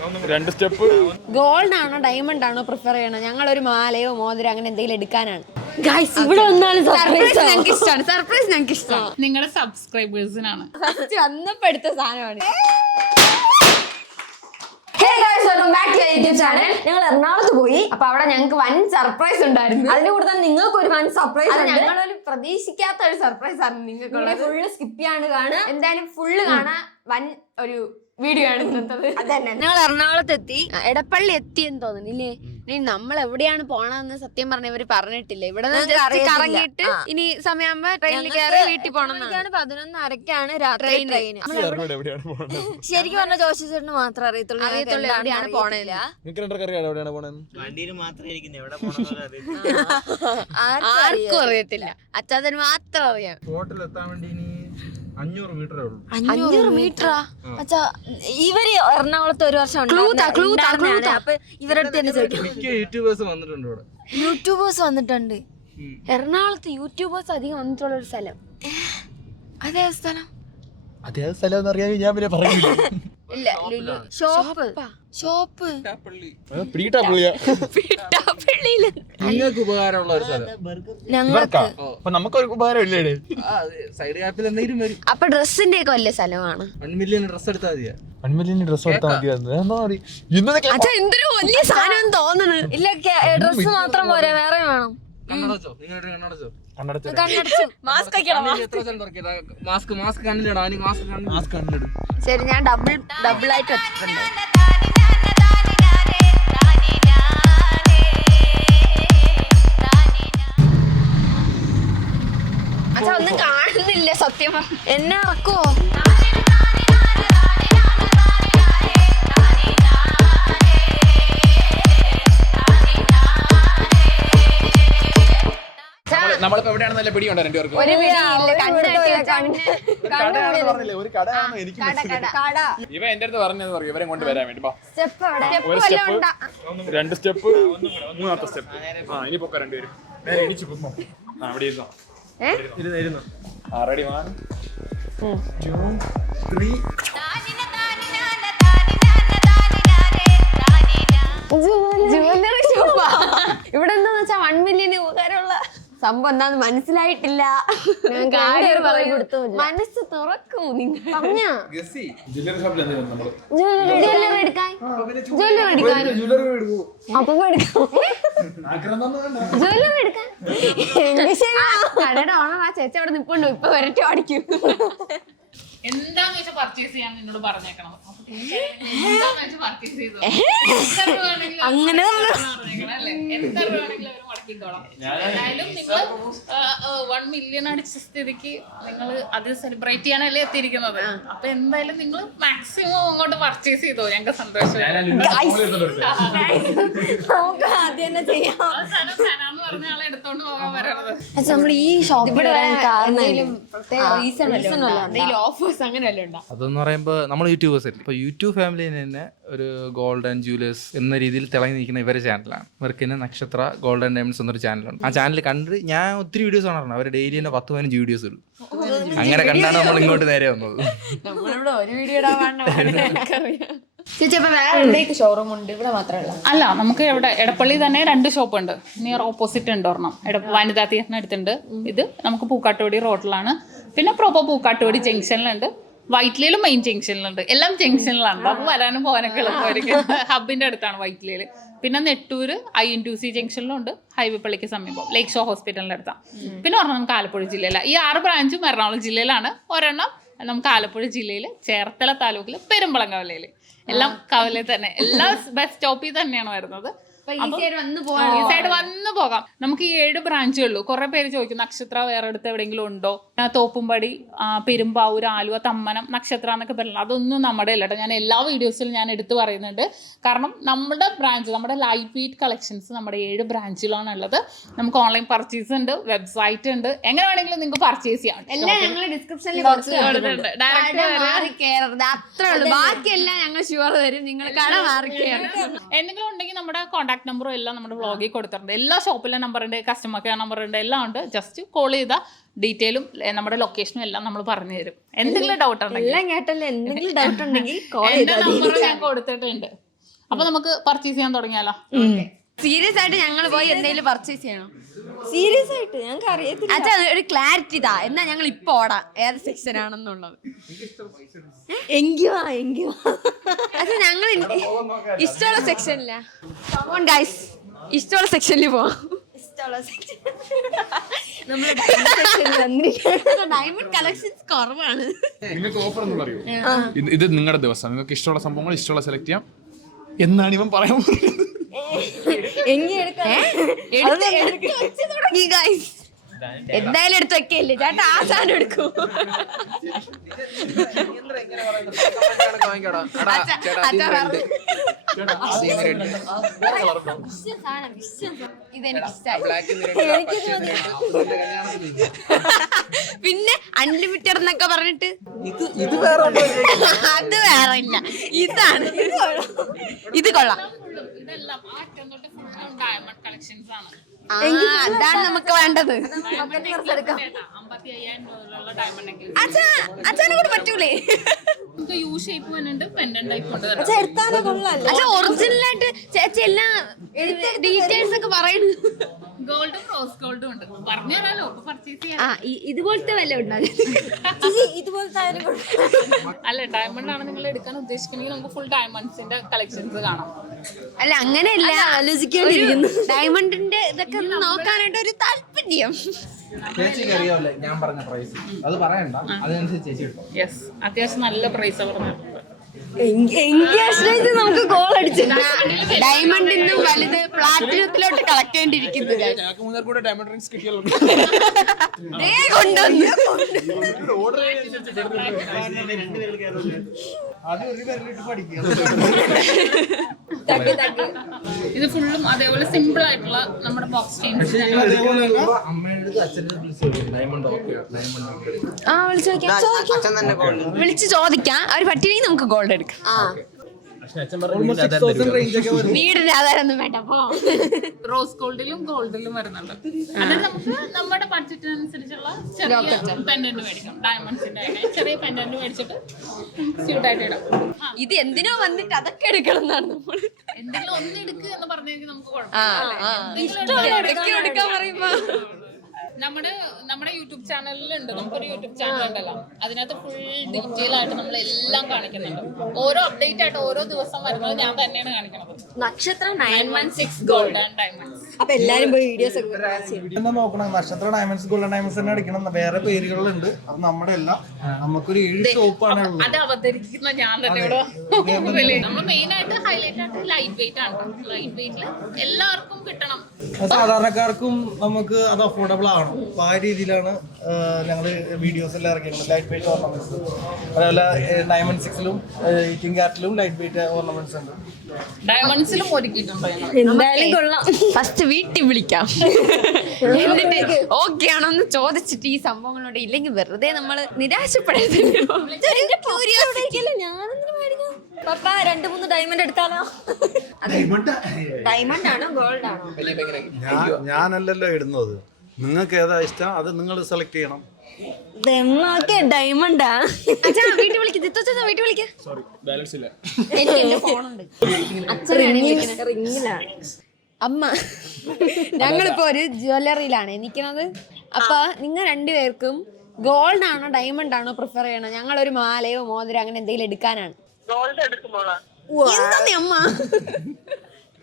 2 step. Gold ആണോ diamond ആണോ prefer ചെയ്യണം? ഞങ്ങൾ ഒരു മാലയോ മോതിരോ അങ്ങനെ എന്തെങ്കിലും എടുക്കാനാണ്. ഇവിടെ വന്നാലും സർപ്രൈസ് ഞങ്ങൾക്ക് ഇഷ്ടമാണ്. സർപ്രൈസ് ഞങ്ങൾക്ക് ഇഷ്ടമാണ്. നിങ്ങളുടെ സബ്സ്ക്രൈബേഴ്സിനാണ് ഫസ്റ്റ് വന്നപ്പോ എടുത്ത സാധനമാണ്. ഞങ്ങൾ എറണാകുളത്ത് പോയി. അപ്പൊ അവിടെ ഞങ്ങൾക്ക് വൻ സർപ്രൈസ് ഉണ്ടായിരുന്നു. അതിന്റെ കൂടെ തന്നെ നിങ്ങൾക്ക് ഒരു വൻ സർപ്രൈസ്. ഞങ്ങളൊരു പ്രതീക്ഷിക്കാത്ത ഒരു സർപ്രൈസ് ആണ് നിങ്ങൾക്ക്. ഫുള്ള് സ്കിപ്പ് ചെയ്യാണ്ട് കാണുക. എന്തായാലും ഫുള്ള് കാണാൻ വൻ ഒരു വീഡിയോ ആണ് ഇന്നത്തത്. അതന്നെ ഞങ്ങൾ എറണാകുളത്ത് എത്തി. എടപ്പള്ളി എത്തിയെന്ന് തോന്നുന്നില്ലേ? നമ്മൾ എവിടെയാണ് പോണെന്ന് സത്യം പറഞ്ഞ ഇവര് പറഞ്ഞിട്ടില്ല. ഇവിടെ കറങ്ങിയിട്ട് ഇനി സമയമാകുമ്പോ ട്രെയിനിൽ കയറി വീട്ടിൽ പോകണം. 11:30 രാത്രി ട്രെയിൻ. ശരിക്കും പറഞ്ഞ ജോഷി ചേട്ടന് മാത്രം അറിയത്തുള്ളൂ എവിടെയാണ് പോണേല്ല. ആർക്കും അറിയത്തില്ല. അച്ചാച്ചന് മാത്രം അറിയാം. 500 മീറ്ററാ? അച്ഛാ ഇവര് എറണാകുളത്ത് ഒരു വർഷം അപ്പൊ ഇവരടുത്ത് തന്നെ യൂട്യൂബേഴ്സ് വന്നിട്ടുണ്ട്. എറണാകുളത്ത് യൂട്യൂബേഴ്സ് അധികം വന്നിട്ടുള്ള ഒരു സ്ഥലം. അതേ സ്ഥലം ഞാൻ പിന്നെ പറയില്ല. ഷോപ്പ് നിങ്ങൾക്ക് ഉപകാരമുള്ള ഒരു സ്ഥലം. നമുക്കൊരു ഉപകാരം ഇല്ലേ? അപ്പൊ ഡ്രസ്സിന്റെ ഒക്കെ വലിയ സ്ഥലമാണ്. 1 മില്യൺ ഡ്രസ് എടുത്താൽ മതിയാ. 1 മില്യൺ ഡ്രസ് കൊടുത്താൽ അച്ഛാ എന്തൊരു വലിയ സാധനം തോന്നുന്നു. ഇല്ല ഡ്രസ് മാത്രം പോരാ, വേറെ വേണം. കണ്ണടച്ചോ? നിങ്ങൾ കണ്ണടച്ചോ? മാസ്ക് കണ്ണിലിടാ. മാസ്ക് കണ്ണിലിടും. ശരി, ഞാൻ ഡബിൾ ആയിട്ട് വെച്ചിട്ടുണ്ട്. അച്ഛാ ഒന്നും കാണുന്നില്ല സത്യം. എന്നെ ഇറക്കുവോ? നമ്മളിപ്പോ എവിടെയാണെന്നല്ല പിടിയുണ്ടോ രണ്ടുപേർക്കും? ഇവ എന്റെ അടുത്ത് പറഞ്ഞത് പറയും ഇവരെ കൊണ്ട് വരാൻ വേണ്ടി. 1 സ്റ്റെപ്പ്, 2 സ്റ്റെപ്പ്, 3ാമത്തെ സ്റ്റെപ്പ്. ഇനി പൊക്ക രണ്ടുപേരും നേരെ ഇടിച്ചു പൊക്കോ. അവിടെ ഇരുന്നോ. റെഡി 1 2 3. ജുവല്ലറി ഷോപ്പാ. ഇവിടെ എന്താന്ന് വെച്ചാ 1 മില്യൺ ഉപകാരമുള്ള സംഭവം എന്താന്ന് മനസ്സിലായിട്ടില്ല. മനസ്സ് തുറക്കൂ നിങ്ങൾ. കടയുടെ ഓണം ആ ചേച്ചി അവിടെ നിപ്പുണ്ടോ? ഇപ്പൊ വരട്ടി അടിക്കും. എന്താന്ന് വെച്ചാൽ പർച്ചേസ് ചെയ്യാൻ നിന്നോട് പറഞ്ഞേക്കണം. അങ്ങനെ എത്ര വേണമെങ്കിലും അവർ മുടക്കിക്കോളാം. എന്തായാലും നിങ്ങൾ 1 മില്യൺ അടിച്ച സ്ഥിതിക്ക് നിങ്ങൾ അത് സെലിബ്രേറ്റ് ചെയ്യാനല്ലേ എത്തിയിരിക്കുന്നത്. അപ്പൊ എന്തായാലും നിങ്ങൾ മാക്സിമം അങ്ങോട്ട് പർച്ചേസ് ചെയ്തോ. ഞങ്ങൾക്ക് സന്തോഷം. പറഞ്ഞ ആളെ എടുത്തോണ്ട് പോകാൻ വരണത്. നമ്മൾ ഈ ഷോപ്പിൽ ഓഫേഴ്സ് അങ്ങനെയല്ലേ ഉണ്ടോ? അതെന്ന് പറയുമ്പോൾ നമ്മൾ യൂട്യൂബേഴ്സ് അല്ലേ. ഇപ്പോൾ യൂട്യൂബ് ഫാമിലിന് തന്നെ ഒരു ഗോൾഡ് ആൻഡ് ജുവലേഴ്സ് എന്ന രീതിയിൽ തിളങ്ങി നിൽക്കുന്ന ഇവരുടെ ചാനലാണ്. ഇവർക്ക് തന്നെ നക്ഷത്ര ഗോൾഡ് ആൻഡ് ഡയമണ്ട്സ് എന്നൊരു ചാനലുണ്ട്. ആ ചാനൽ കണ്ട് ഞാൻ ഒത്തിരി വീഡിയോസ് കാണാറുണ്ട്. അവർ ഡെയിലി തന്നെ 10-15 വീഡിയോസ് ഇടും. അങ്ങനെ കണ്ടാണ് നമ്മൾ ഇങ്ങോട്ട് നേരെ വന്നത്. നമ്മളിവിടെ ഒരു വീഡിയോ ഷോറൂം ഉണ്ട് ഇവിടെ മാത്രമല്ല. അല്ല, നമുക്ക് ഇവിടെ എടപ്പള്ളി തന്നെ 2 ഷോപ്പ് ഉണ്ട്. നിയർ ഓപ്പോസിറ്റ് ഉണ്ട് ഒരെണ്ണം. വനിതാ തിയേറ്ററിന് അടുത്തുണ്ട്. ഇത് നമുക്ക് പൂക്കാട്ടുപടി റോഡിലാണ്. പിന്നെ പ്രോപ്പർ പൂക്കാട്ടുപടി ജംഗ്ഷനിലുണ്ട്. വൈറ്റ്ലയിലും മെയിൻ ജംഗ്ഷനിലുണ്ട്. എല്ലാം ജംഗ്ഷനിലാണ്. അപ്പോൾ വരാനും പോകാനൊക്കെ എളുപ്പമായിരിക്കും. ഹബിന്റെ അടുത്താണ് വൈറ്റ്ലയിൽ. പിന്നെ നെട്ടൂര് INTUC ജംഗ്ഷനിലുണ്ട്. ഹൈവേ പള്ളിക്ക് സമീപം ലേക്ക് ഷോ ഹോസ്പിറ്റലിന്റെ അടുത്താണ്. പിന്നെ ഒരെണ്ണം നമുക്ക് ആലപ്പുഴ ജില്ലയിലാണ്. ഈ 6 ബ്രാഞ്ചും എറണാകുളം ജില്ലയിലാണ്. ഒരെണ്ണം നമുക്ക് ആലപ്പുഴ ജില്ലയിൽ ചേർത്തല താലൂക്കിൽ പെരുമ്പളം കവലയിൽ. എല്ലാം കവലയിൽ തന്നെ. എല്ലാ ബസ് സ്റ്റോപ്പിൽ തന്നെയാണ് വരുന്നത്. വന്നു പോകാം. നമുക്ക് ഈ 7 ബ്രാഞ്ചേ ഉള്ളൂ. കുറെ പേര് ചോദിക്കും നക്ഷത്ര വേറെ അടുത്ത് എവിടെയെങ്കിലും ഉണ്ടോ? തോപ്പുംപടി, പെരുമ്പാവൂർ, ആലുവ, തമ്മനം, നക്ഷത്ര എന്നൊക്കെ പറയുന്നത് അതൊന്നും നമ്മുടെ അല്ല കേട്ടോ. ഞാൻ എല്ലാ വീഡിയോസിലും ഞാൻ എടുത്ത് പറയുന്നുണ്ട്. കാരണം നമ്മുടെ ബ്രാഞ്ച്, നമ്മുടെ ലൈറ്റ് വെയ്റ്റ് കളക്ഷൻസ് നമ്മുടെ 7 ബ്രാഞ്ചിലാണ് ഉള്ളത്. നമുക്ക് ഓൺലൈൻ പർച്ചേസ് ഉണ്ട്, വെബ്സൈറ്റ് ഉണ്ട്. എങ്ങനെ വേണമെങ്കിലും നിങ്ങൾക്ക് പർച്ചേസ് ചെയ്യാം. എല്ലാം ഞങ്ങൾ ഡിസ്ക്രിപ്ഷനിൽ ബാക്കിയെല്ലാം ഞങ്ങൾ ഷുവർ തരും. നിങ്ങൾ കട മാറി എന്തെങ്കിലും ഉണ്ടെങ്കിൽ നമ്മുടെ കോൺടാക്ട് നമ്പറും എല്ലാം നമ്മുടെ വ്ളോഗിൽ കൊടുത്തിട്ടുണ്ട്. എല്ലാ ഷോപ്പിലെ നമ്പറുണ്ട്, കസ്റ്റമർ കെയർ നമ്പറുണ്ട്, എല്ലാം ഉണ്ട്. ജസ്റ്റ് കോൾ ചെയ്താൽ ഡീറ്റെയിലും നമ്മുടെ ലൊക്കേഷനും എല്ലാം നമ്മൾ പറഞ്ഞു തരും. എന്തെങ്കിലും ഡൗട്ട് ഉണ്ടെങ്കിൽ എല്ലാം കേട്ടല്ലേ, എന്തെങ്കിലും ഡൗട്ട് ഉണ്ടെങ്കിൽ എന്റെ നമ്പർ ഞാൻ കൊടുത്തിട്ടുണ്ട്. അപ്പൊ നമുക്ക് പർച്ചേസ് ചെയ്യാൻ തുടങ്ങിയാലോ? സീരിയസ് ആയിട്ട് ഞങ്ങൾ പോയി എന്തെങ്കിലും പർച്ചേസ് ചെയ്യണം. സീരിയസ് ആയിട്ട് ഞങ്ങൾക്ക് അറിയത്തില്ല. അച്ഛാ ഒരു ക്ലാരിറ്റി ഇതാ, എന്നാ ഞങ്ങൾ ഇപ്പൊ ഓടാം ഏത് സെക്ഷൻ ആണെന്നുള്ളത്. എങ്കിവാ അച്ഛാ ഞങ്ങൾ ഇഷ്ടമുള്ള സെക്ഷനില്ല. കമോൺ ഗൈസ്, ഇഷ്ടമുള്ള സെക്ഷനിൽ പോവാം. ഡയമണ്ട് കളക്ഷൻസ് കുറവാണ്. നിങ്ങൾക്ക് ഓഫർ എന്ന് പറയൂ. ഇത് നിങ്ങളുടെ ദിവസം, നിങ്ങൾക്ക് ഇഷ്ടമുള്ള സംഭവങ്ങൾ ഇഷ്ടമുള്ള സെലക്ട് ചെയ്യാം എന്നാണ് ഇവൻ പറയാൻ പോകുന്നത്. എന്തായാലും എടുത്ത് വെക്കല്ലേ ചേട്ടാ, ആ സാധനം എടുക്കൂ. പിന്നെ അൺലിമിറ്റഡ് എന്നൊക്കെ പറഞ്ഞിട്ട് അത് വേറെ ഇല്ല, ഇതാണ്. ഇത് കൊള്ളാം. അതാണ് നമുക്ക് വേണ്ടത്. അച്ഛനെ കൂടെ പറ്റൂലേ? യു ഷേപ്പ് വരുന്നുണ്ട്, പെൻഡന്റ് ടൈപ്പ് ഉണ്ട്. അച്ഛാ ഒറിജിനൽ ആയിട്ട് ചേച്ചി എല്ലാ ഡീറ്റെയിൽസ് ഒക്കെ പറയുന്നു. ഗോൾഡും റോസ് ഗോൾഡും ഉണ്ട്. പറഞ്ഞു തരാലോ, പർച്ചേസ് ചെയ്യാം. ഇതുപോലത്തെ വല്ല ഉണ്ടാകും. ഇതുപോലത്തെ അല്ല, ഡയമണ്ട് ആണ് നിങ്ങൾ എടുക്കാൻ ഉദ്ദേശിക്കണമെങ്കിൽ നമുക്ക് ഫുൾ ഡയമണ്ട്സിന്റെ കളക്ഷൻസ് കാണാം. അല്ല അങ്ങനെയല്ല, ആലോചിക്കേണ്ടിയിരിക്കുന്നു. ഡയമണ്ടിന്റെ ഇതൊക്കെ ഒന്ന് നോക്കാനായിട്ട് ഒരു താല്പര്യം. ചേച്ചിക്ക് അറിയാമല്ലേ ഞാൻ പറഞ്ഞ പ്രൈസ്, അത് പറയണ്ട, അതിനനുസരിച്ച് ചേച്ചി കിട്ടും. യെസ്, അത്യാവശ്യം നല്ല പ്രൈസ് പറഞ്ഞിട്ടുണ്ട്. നമുക്ക് ഗോൾ അടിച്ചു. ഡയമണ്ടിന്നും വലുത് പ്ലാറ്റിനത്തിലോട്ട് കളക്ട് ചെയ്യേണ്ടിയിരിക്കുന്നത്. ഡയമണ്ട് റിങ്സ് കിട്ടിയല്ലോ. ഇത് ഫുള്ളും അതേപോലെ സിമ്പിൾ ആയിട്ടുള്ള നമ്മുടെ ബോക്സ് ചെയിൻസ്. വിളിച്ചു ചോദിക്കാം, അവർ പറ്റില്ലെങ്കിൽ നമുക്ക് ഗോൾഡ് എടുക്കാം. വീടിന്റെ ആധാരമൊന്നും വേണ്ട. റോസ് ഗോൾഡിലും ഗോൾഡിലും വരുന്നുണ്ട്. അതായത് നമുക്ക് നമ്മുടെ ബഡ്ജറ്റിനനുസരിച്ചുള്ള ചെറിയ പെൻഡന്റ് മേടിക്കാം. ഡയമണ്ട്സിന്റെ ചെറിയ പെൻഡന്റ് മേടിച്ചിട്ട് സ്യൂട്ട് ആയിട്ട് ഇടാം. ഇത് എന്തിനോ വന്നിട്ട് അതൊക്കെ എടുക്കണം എന്നാണ് നമ്മൾ. എന്തെങ്കിലും ഒന്ന് എടുക്കുക എന്ന് പറഞ്ഞെങ്കിൽ നമുക്ക് എടുക്കാൻ പറയുമ്പോ നമ്മുടെ യൂട്യൂബ് ചാനലിലുണ്ട്. നമുക്കൊരു യൂട്യൂബ് ചാനൽ ഉണ്ടല്ലോ, അതിനകത്ത് ഫുൾ ഡീറ്റെയിൽ ആയിട്ട് നമ്മൾ എല്ലാം കാണിക്കുന്നുണ്ട്. ഓരോ അപ്ഡേറ്റ് ആയിട്ട് ഓരോ ദിവസം വരുന്നത് ഞാൻ തന്നെയാണ് കാണിക്കുന്നത്. നക്ഷത്രം 916 ഗോൾഡ് ആൻഡ് ഡയമണ്ട്സ്. അപ്പൊ എല്ലാരും പോയി വീഡിയോസ് ഒക്കെ നോക്കണം. നക്ഷത്ര ഡയമണ്ട്സ് ഗോൾഡൻ ഡയമണ്ട്സ് തന്നെ അടിക്കണം. വേറെ പേരുകളുണ്ട്, അത് നമ്മുടെ അല്ല. നമുക്കൊരു 7 ഷോപ്പാണ് ഉള്ളത്. അത് അവതരിക്കുന്ന ഞാൻ തന്നെ നമ്മൾ മെയിൻ ആയിട്ട് ഹൈലൈറ്റ് ആയിട്ട് ലൈറ്റ് വെയിറ്റ് ആണ്. ലൈറ്റ് വെയിറ്റിൽ എല്ലാവർക്കും കിട്ടണം. സാധാരണക്കാർക്കും നമുക്ക് അത് അഫോർഡബിൾ ആണ്. അപ്പൊ ആ രീതിയിലാണ് ഞങ്ങൾ വീഡിയോസ് എല്ലാം ഇറക്കിയത്. ലൈറ്റ് വെയിറ്റ് ഓർണമെന്റ്സ്, അതേപോലെ ഡയമണ്ട് 6ലും 18 കാരറ്റിലും ലൈറ്റ് വെയിറ്റ് ഓർണമെന്റ്സ് ഉണ്ട്. ഡയമണ്ട്സിലും ഒരുക്കിയിട്ടുണ്ട്. എന്തായാലും കൊള്ളാം. ഫസ്റ്റ് വീട്ടിൽ വിളിക്കാം, എന്നിട്ട് ഓക്കെ ആണോന്ന് ചോദിച്ചിട്ട് ഈ സംഭവങ്ങളോട്. ഇല്ലെങ്കിൽ വെറുതെ നമ്മള് നിരാശപ്പെടരുത്. പപ്പ 2-3 ഡയമണ്ട് എടുത്താലോ? ഡയമണ്ട് ആണോ ഗോൾഡ് ആണോ? ഞാനല്ലല്ലോ ഇടുന്നത്, നിങ്ങൾക്ക് ഏതാ ഇഷ്ടം അത് നിങ്ങൾ സെലക്ട് ചെയ്യണം. ഡയമണ്ടാ. വീട്ടിൽ വിളിക്കാം, വീട്ടിൽ വിളിക്കാം. സോറി, ബാലൻസ് ഇല്ല. എനിക്ക് എന്റെ ഫോണുണ്ട്. റിങ്ങിലാണ്. അമ്മ, ഞങ്ങളിപ്പോ ഒരു ജ്വല്ലറിയിലാണ് നിൽക്കുന്നത്. അപ്പൊ നിങ്ങൾ രണ്ടുപേർക്കും ഗോൾഡ് ആണോ ഡയമണ്ട് ആണോ പ്രിഫർ ചെയ്യണം? ഞങ്ങളൊരു മാലയോ മോതിരോ അങ്ങനെ എന്തെങ്കിലും എടുക്കാനാണ്. എന്താ അമ്മ?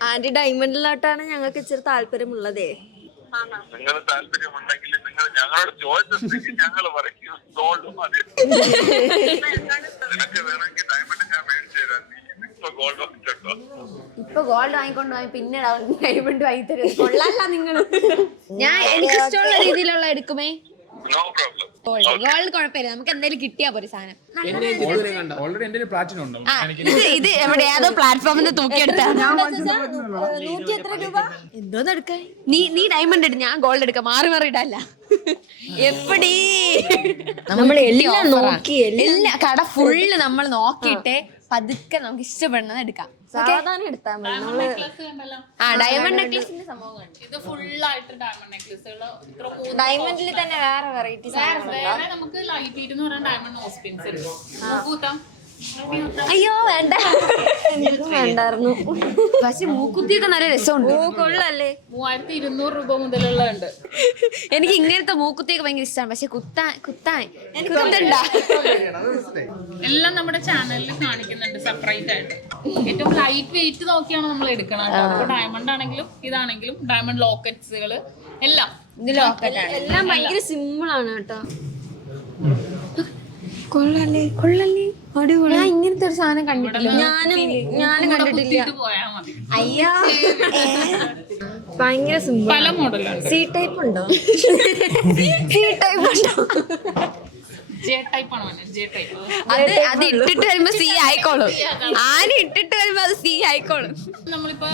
ആന്റി ഡയമണ്ടിലോട്ടാണ് ഞങ്ങൾക്ക് ഇച്ചിരി താല്പര്യമുള്ളതേ. നിങ്ങൾ താല്പര്യമുണ്ടെങ്കിൽ നിങ്ങൾ ഞങ്ങളോട് ചോദിച്ചിട്ടുണ്ടെങ്കിൽ ഞങ്ങൾ പറയും ഗോൾഡ് മതി. നിനക്ക് വേണമെങ്കിൽ ഡയമണ്ട് ഞാൻ മേടിച്ചു തരാം. ഇപ്പൊ ഗോൾഡ് വാങ്ങിച്ചോ. ഇപ്പൊ ഗോൾഡ് വാങ്ങിക്കൊണ്ട് പോയി പിന്നെ ഡയമണ്ട് വാങ്ങിത്തരും. കൊള്ളാല്ല നിങ്ങള്. ഞാൻ എനിക്ക് ഇഷ്ടമുള്ള രീതിയിലുള്ള എടുക്കുമേ. No problem. ഗോൾഡ് കുഴപ്പമില്ല, നമുക്ക് എന്തായാലും കിട്ടിയാ പോരെ സാധനം. ഓൾറെഡി എന്റെ പ്ലാറ്റിനം ഉണ്ട്. ഇത് എവിടെ ഏതോ പ്ലാറ്റ്ഫോമിൽ തൂക്കിയെടുത്ത. 100 എത്ര രൂപ? എന്തോന്ന് എടുക്കാൻ? നീ ഡയമണ്ട് എടു, ഞാൻ ഗോൾഡ് എടുക്കാം. മാറി മാറി ഇടല്ല. എപ്പടി നമ്മളെല്ലാം നോക്കി എല്ലാ കട ഫുള്ള് നമ്മൾ നോക്കിയിട്ട് പതുക്കെ നമുക്ക് ഇഷ്ടപ്പെടുന്നത് എടുക്കാം. സാധാരണ എടുത്താൽ മതി. നമ്മള് ഡയമണ്ട് നെക്ലസിന്റെ സംഭവം ഇത് ഫുൾ ആയിട്ട് ഡയമണ്ട് നെക്ലസുകൾ. ഡയമണ്ടിൽ തന്നെ വേറെ വെറൈറ്റീസ് വേറെ നമുക്ക് ലൈറ്റ് വെയിറ്റ് എന്ന് പറയുന്ന ഡയമണ്ട് നോസ്പിൻസ് ഉണ്ട്. അയ്യോ വേണ്ട, എനിക്കും വേണ്ടായിരുന്നു. പക്ഷെ മൂക്കുത്തിയൊക്കെ നല്ല രസമുണ്ട്. കൊള്ളല്ലേ? 3200 രൂപ മുതലുള്ളതുണ്ട്. എനിക്ക് ഇങ്ങനത്തെ മൂക്കുത്തിയൊക്കെ ഭയങ്കര ഇഷ്ടമാണ്. പക്ഷെ കുത്തണ്ട എല്ലാം നമ്മുടെ ചാനലിൽ കാണിക്കുന്നുണ്ട് സെപ്പറേറ്റ് ആയിട്ട്. ഏറ്റവും ലൈറ്റ് വെയിറ്റ് നോക്കിയാണ് നമ്മൾ എടുക്കണം. ഡയമണ്ട് ആണെങ്കിലും ഇതാണെങ്കിലും ഡയമണ്ട് ലോക്കറ്റ്സുകൾ എല്ലാം എല്ലാം ഭയങ്കര സിമ്പിൾ ആണ് കേട്ടോ. കൊള്ളല്ലേ അടിപൊളി. ഞാൻ ഇങ്ങനത്തെ ഒരു സാധനം കണ്ടിട്ടില്ല. ഞാനും കണ്ടിട്ടില്ല. പോയാൽ മതി. അയ്യോ ഭയങ്കര സിമ്പിൾ. പല മോഡലുണ്ട്. സി ടൈപ്പ് ഉണ്ടോ? ജെ ടൈപ്പ് ആണ് വേണ്ടത്. ജെ ടൈപ്പ് അത് ഇട്ടിട്ട് വരുമ്പോ സി ആയിക്കോളും. ആന ഇട്ടിട്ട് വരുമ്പോ അത് സി ആയിക്കോളും. നമ്മളിപ്പോ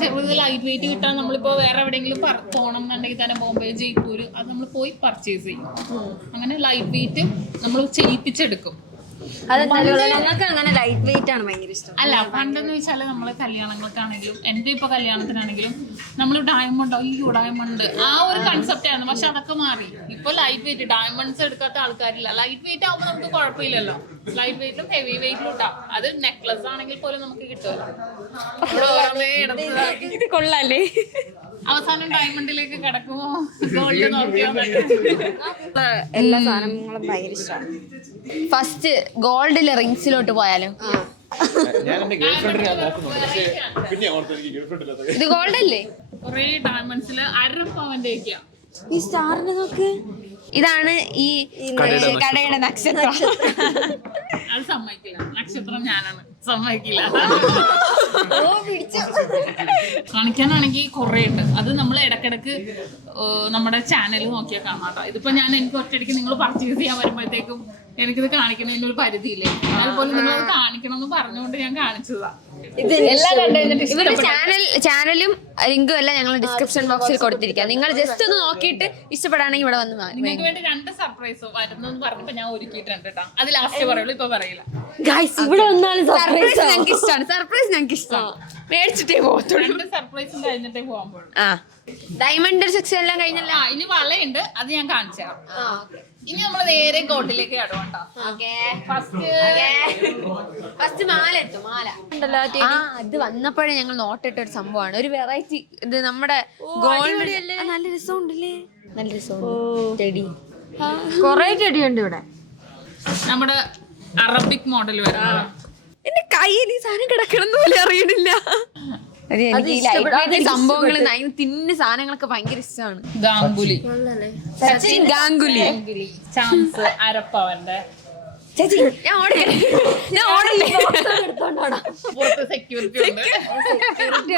ചെറുത് ലൈറ്റ് വെയിറ്റ് കിട്ടാൻ നമ്മളിപ്പോ വേറെ എവിടെയെങ്കിലും പോകണം എന്നുണ്ടെങ്കിൽ തന്നെ ബോംബെ, ജയ്പൂർ അത് നമ്മൾ പോയി പർച്ചേസ് ചെയ്യും. അങ്ങനെ ലൈറ്റ് വെയിറ്റ് നമ്മൾ ചെയ്യിപ്പിച്ചെടുക്കും. ഞങ്ങൾക്ക് അങ്ങനെ ലൈറ്റ് വെയിറ്റ് ആണ് ഭയങ്കര ഇഷ്ടം. അല്ല പണ്ടെന്ന് വെച്ചാല് നമ്മളെ കല്യാണങ്ങൾക്കാണെങ്കിലും എന്റെ ഇപ്പൊ കല്യാണത്തിനാണെങ്കിലും നമ്മൾ ഡയമണ്ട് ഡയമണ്ട് ആ ഒരു കൺസെപ്റ്റ് ആയിരുന്നു. പക്ഷെ അതൊക്കെ മാറി. ഇപ്പൊ ലൈറ്റ് വെയിറ്റ് ഡയമണ്ട്സ് എടുക്കാത്ത ആൾക്കാരില്ല. ലൈറ്റ് വെയിറ്റ് ആവുമ്പോൾ നമുക്ക് കുഴപ്പമില്ലല്ലോ. ലൈറ്റ് വെയിറ്റും ഹെവി വെയിറ്റും ഇട്ടാം. അത് നെക്ലസ് ആണെങ്കിൽ പോലും നമുക്ക് കിട്ടുമല്ലോ. ഇത് കൊള്ളാല്ലേ? അവസാനം ഡയമണ്ടിലേക്ക് കിടക്കുമ്പോ ഗോൾഡ് നോക്കിയാൽ എല്ലാ സാധനങ്ങളും ഭയങ്കര ഇഷ്ടമാണ്. ഫസ്റ്റ് ഗോൾഡിലെ റിങ്സിലോട്ട് പോയാലും. ഞാൻ എന്റെ ഗേൾഫ്രണ്ടിനെ നോക്കുന്നുണ്ട്. പക്ഷേ പിന്നെ ഓർത്ത് എനിക്ക് ഗേൾഫ്രണ്ട് ഇല്ലാത്ത. ഇത് ഗോൾഡ് അല്ലേ? കുറെ ഡയമണ്ട്സില് 1/2 പവന്റെ ഒക്കെയാ. ഈ സ്റ്റാറിനെ നോക്ക്. ഇതാണ് ഈ കടയുടെ നക്ഷത്രം. അത് സമ്മതിക്കില്ല. നക്ഷത്രം ഞാനാണ്. സമ്മതിക്കില്ല. കാണിക്കാനാണെങ്കിൽ കുറെ ഉണ്ട്. അത് നമ്മൾ ഇടക്കിടക്ക് നമ്മുടെ ചാനൽ നോക്കിയാൽ കാണാട്ടോ. ഇതിപ്പോ എനിക്ക് ഒറ്റയടിക്ക് നിങ്ങൾ പർച്ചേസ് ചെയ്യാൻ വരുമ്പോഴത്തേക്കും എനിക്കിത് കാണിക്കുന്നതിന് ഒരു പരിധിയില്ലേ. അതുപോലെ നിങ്ങൾ അത് കാണിക്കണം എന്ന് പറഞ്ഞുകൊണ്ട് ഞാൻ കാണിച്ചതാ. ഇവരുടെ ചാനലും ലിങ്കും എല്ലാം ഞങ്ങൾ ഡിസ്ക്രിപ്ഷൻ ബോക്സിൽ കൊടുത്തിരിക്കാം. നിങ്ങൾ ജസ്റ്റ് ഒന്ന് നോക്കിയിട്ട് ഇഷ്ടപ്പെടുകയാണെങ്കിൽ ഇവിടെ വന്ന് നിങ്ങൾക്ക് വേണ്ടി 2 സർപ്രൈസ് വരുന്നു പറഞ്ഞപ്പോ ഞാൻ ഒരുക്കിയിട്ടുണ്ട് കേട്ടോ. അത് ലാസ്റ്റ് പറയുള്ളൂ, ഇപ്പൊ പറയില്ല. ഇവിടെ വന്നാലും സർപ്രൈസ് ഞങ്ങൾക്ക് ഇഷ്ടമാണ്. സർപ്രൈസ് ഞങ്ങൾക്ക് ഇഷ്ടമാണ്. മേടിച്ചിട്ടേ പോകത്തുള്ളൂ. 2 സർപ്രൈസും കഴിഞ്ഞിട്ടേ പോകാൻ പോകും. ഡയമണ്ട് സെക്ഷൻ എല്ലാം കഴിഞ്ഞല്ല. ഇനി വളയുണ്ട്, അത് ഞാൻ കാണിച്ചു തരാം. ഇനി നമ്മൾ നേരെ ഗോൾഡിലേക്ക് കടവട്ടോ. ഫസ്റ്റ് മാല എത്തും. മാല അത് വന്നപ്പോഴേ ഞങ്ങൾ നോട്ടിട്ട ഒരു സംഭവമാണ്. ഒരു വെറൈറ്റി. ഇത് നമ്മുടെ ഗോൾഡ് നല്ല രസമുണ്ടല്ലേ. നല്ല രസമുണ്ട്. ചെടി കൊറേ ചെടിയുണ്ട് ഇവിടെ. നമ്മുടെ അറബിക് മോഡൽ വരുന്നത്. എന്റെ കയ്യിൽ ഈ സാധനം കിടക്കണം പോലെ അറിയണില്ല. സംഭവങ്ങൾ തിന്ന സാധനങ്ങളൊക്കെ ഭയങ്കര ഇഷ്ടമാണ്. ഗാംഗുലി, സച്ചിൻ ഗാംഗുലി, ചാൻസ് 1/2 പവന്റെ. ചേച്ചി ഞാൻ പുറത്ത് സെക്യൂരിറ്റി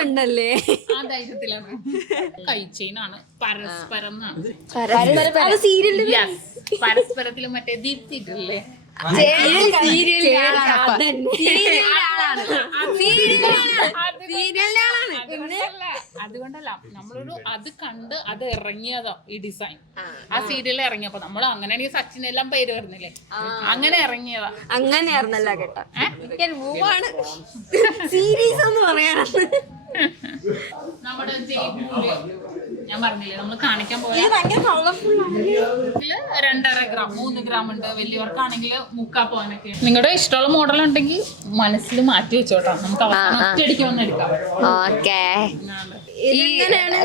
ഉണ്ടല്ലേ? ആ ധൈര്യത്തിലാണ്. കൈ ചെയിനാണ്. പരസ്പരം എന്നാണ്. പരസ്പരത്തിൽ മറ്റേ ദീപ്തിയിട്ടില്ലേ? അതുകൊണ്ടല്ല നമ്മളൊരു അത് കണ്ട് അത് ഇറങ്ങിയതോ ഈ ഡിസൈൻ. ആ സീരിയലിൽ ഇറങ്ങിയപ്പോ നമ്മൾ അങ്ങനെയാണെങ്കിൽ സച്ചിനെല്ലാം പേര് വരുന്നില്ലേ, അങ്ങനെ ഇറങ്ങിയതാ. അങ്ങനെയായിരുന്നല്ല കേട്ടോ. സീരീസ് എന്ന് പറയാനാണ്. നമ്മുടെ ജയ്പൂര് ഞാൻ പറഞ്ഞില്ലേ നമ്മൾ കാണിക്കാൻ പോയ 2.5 ഗ്രാം 3 ഗ്രാം ഉണ്ട്. വലിയവർക്കാണെങ്കിൽ 3/4 പവനൊക്കെ. നിങ്ങളുടെ ഇഷ്ടമുള്ള മോഡൽ ഉണ്ടെങ്കിൽ മനസ്സിൽ മാറ്റി വെച്ചോട്ടോ. നമുക്ക് ഒറ്റയടിക്ക് വന്ന് എടുക്കാം.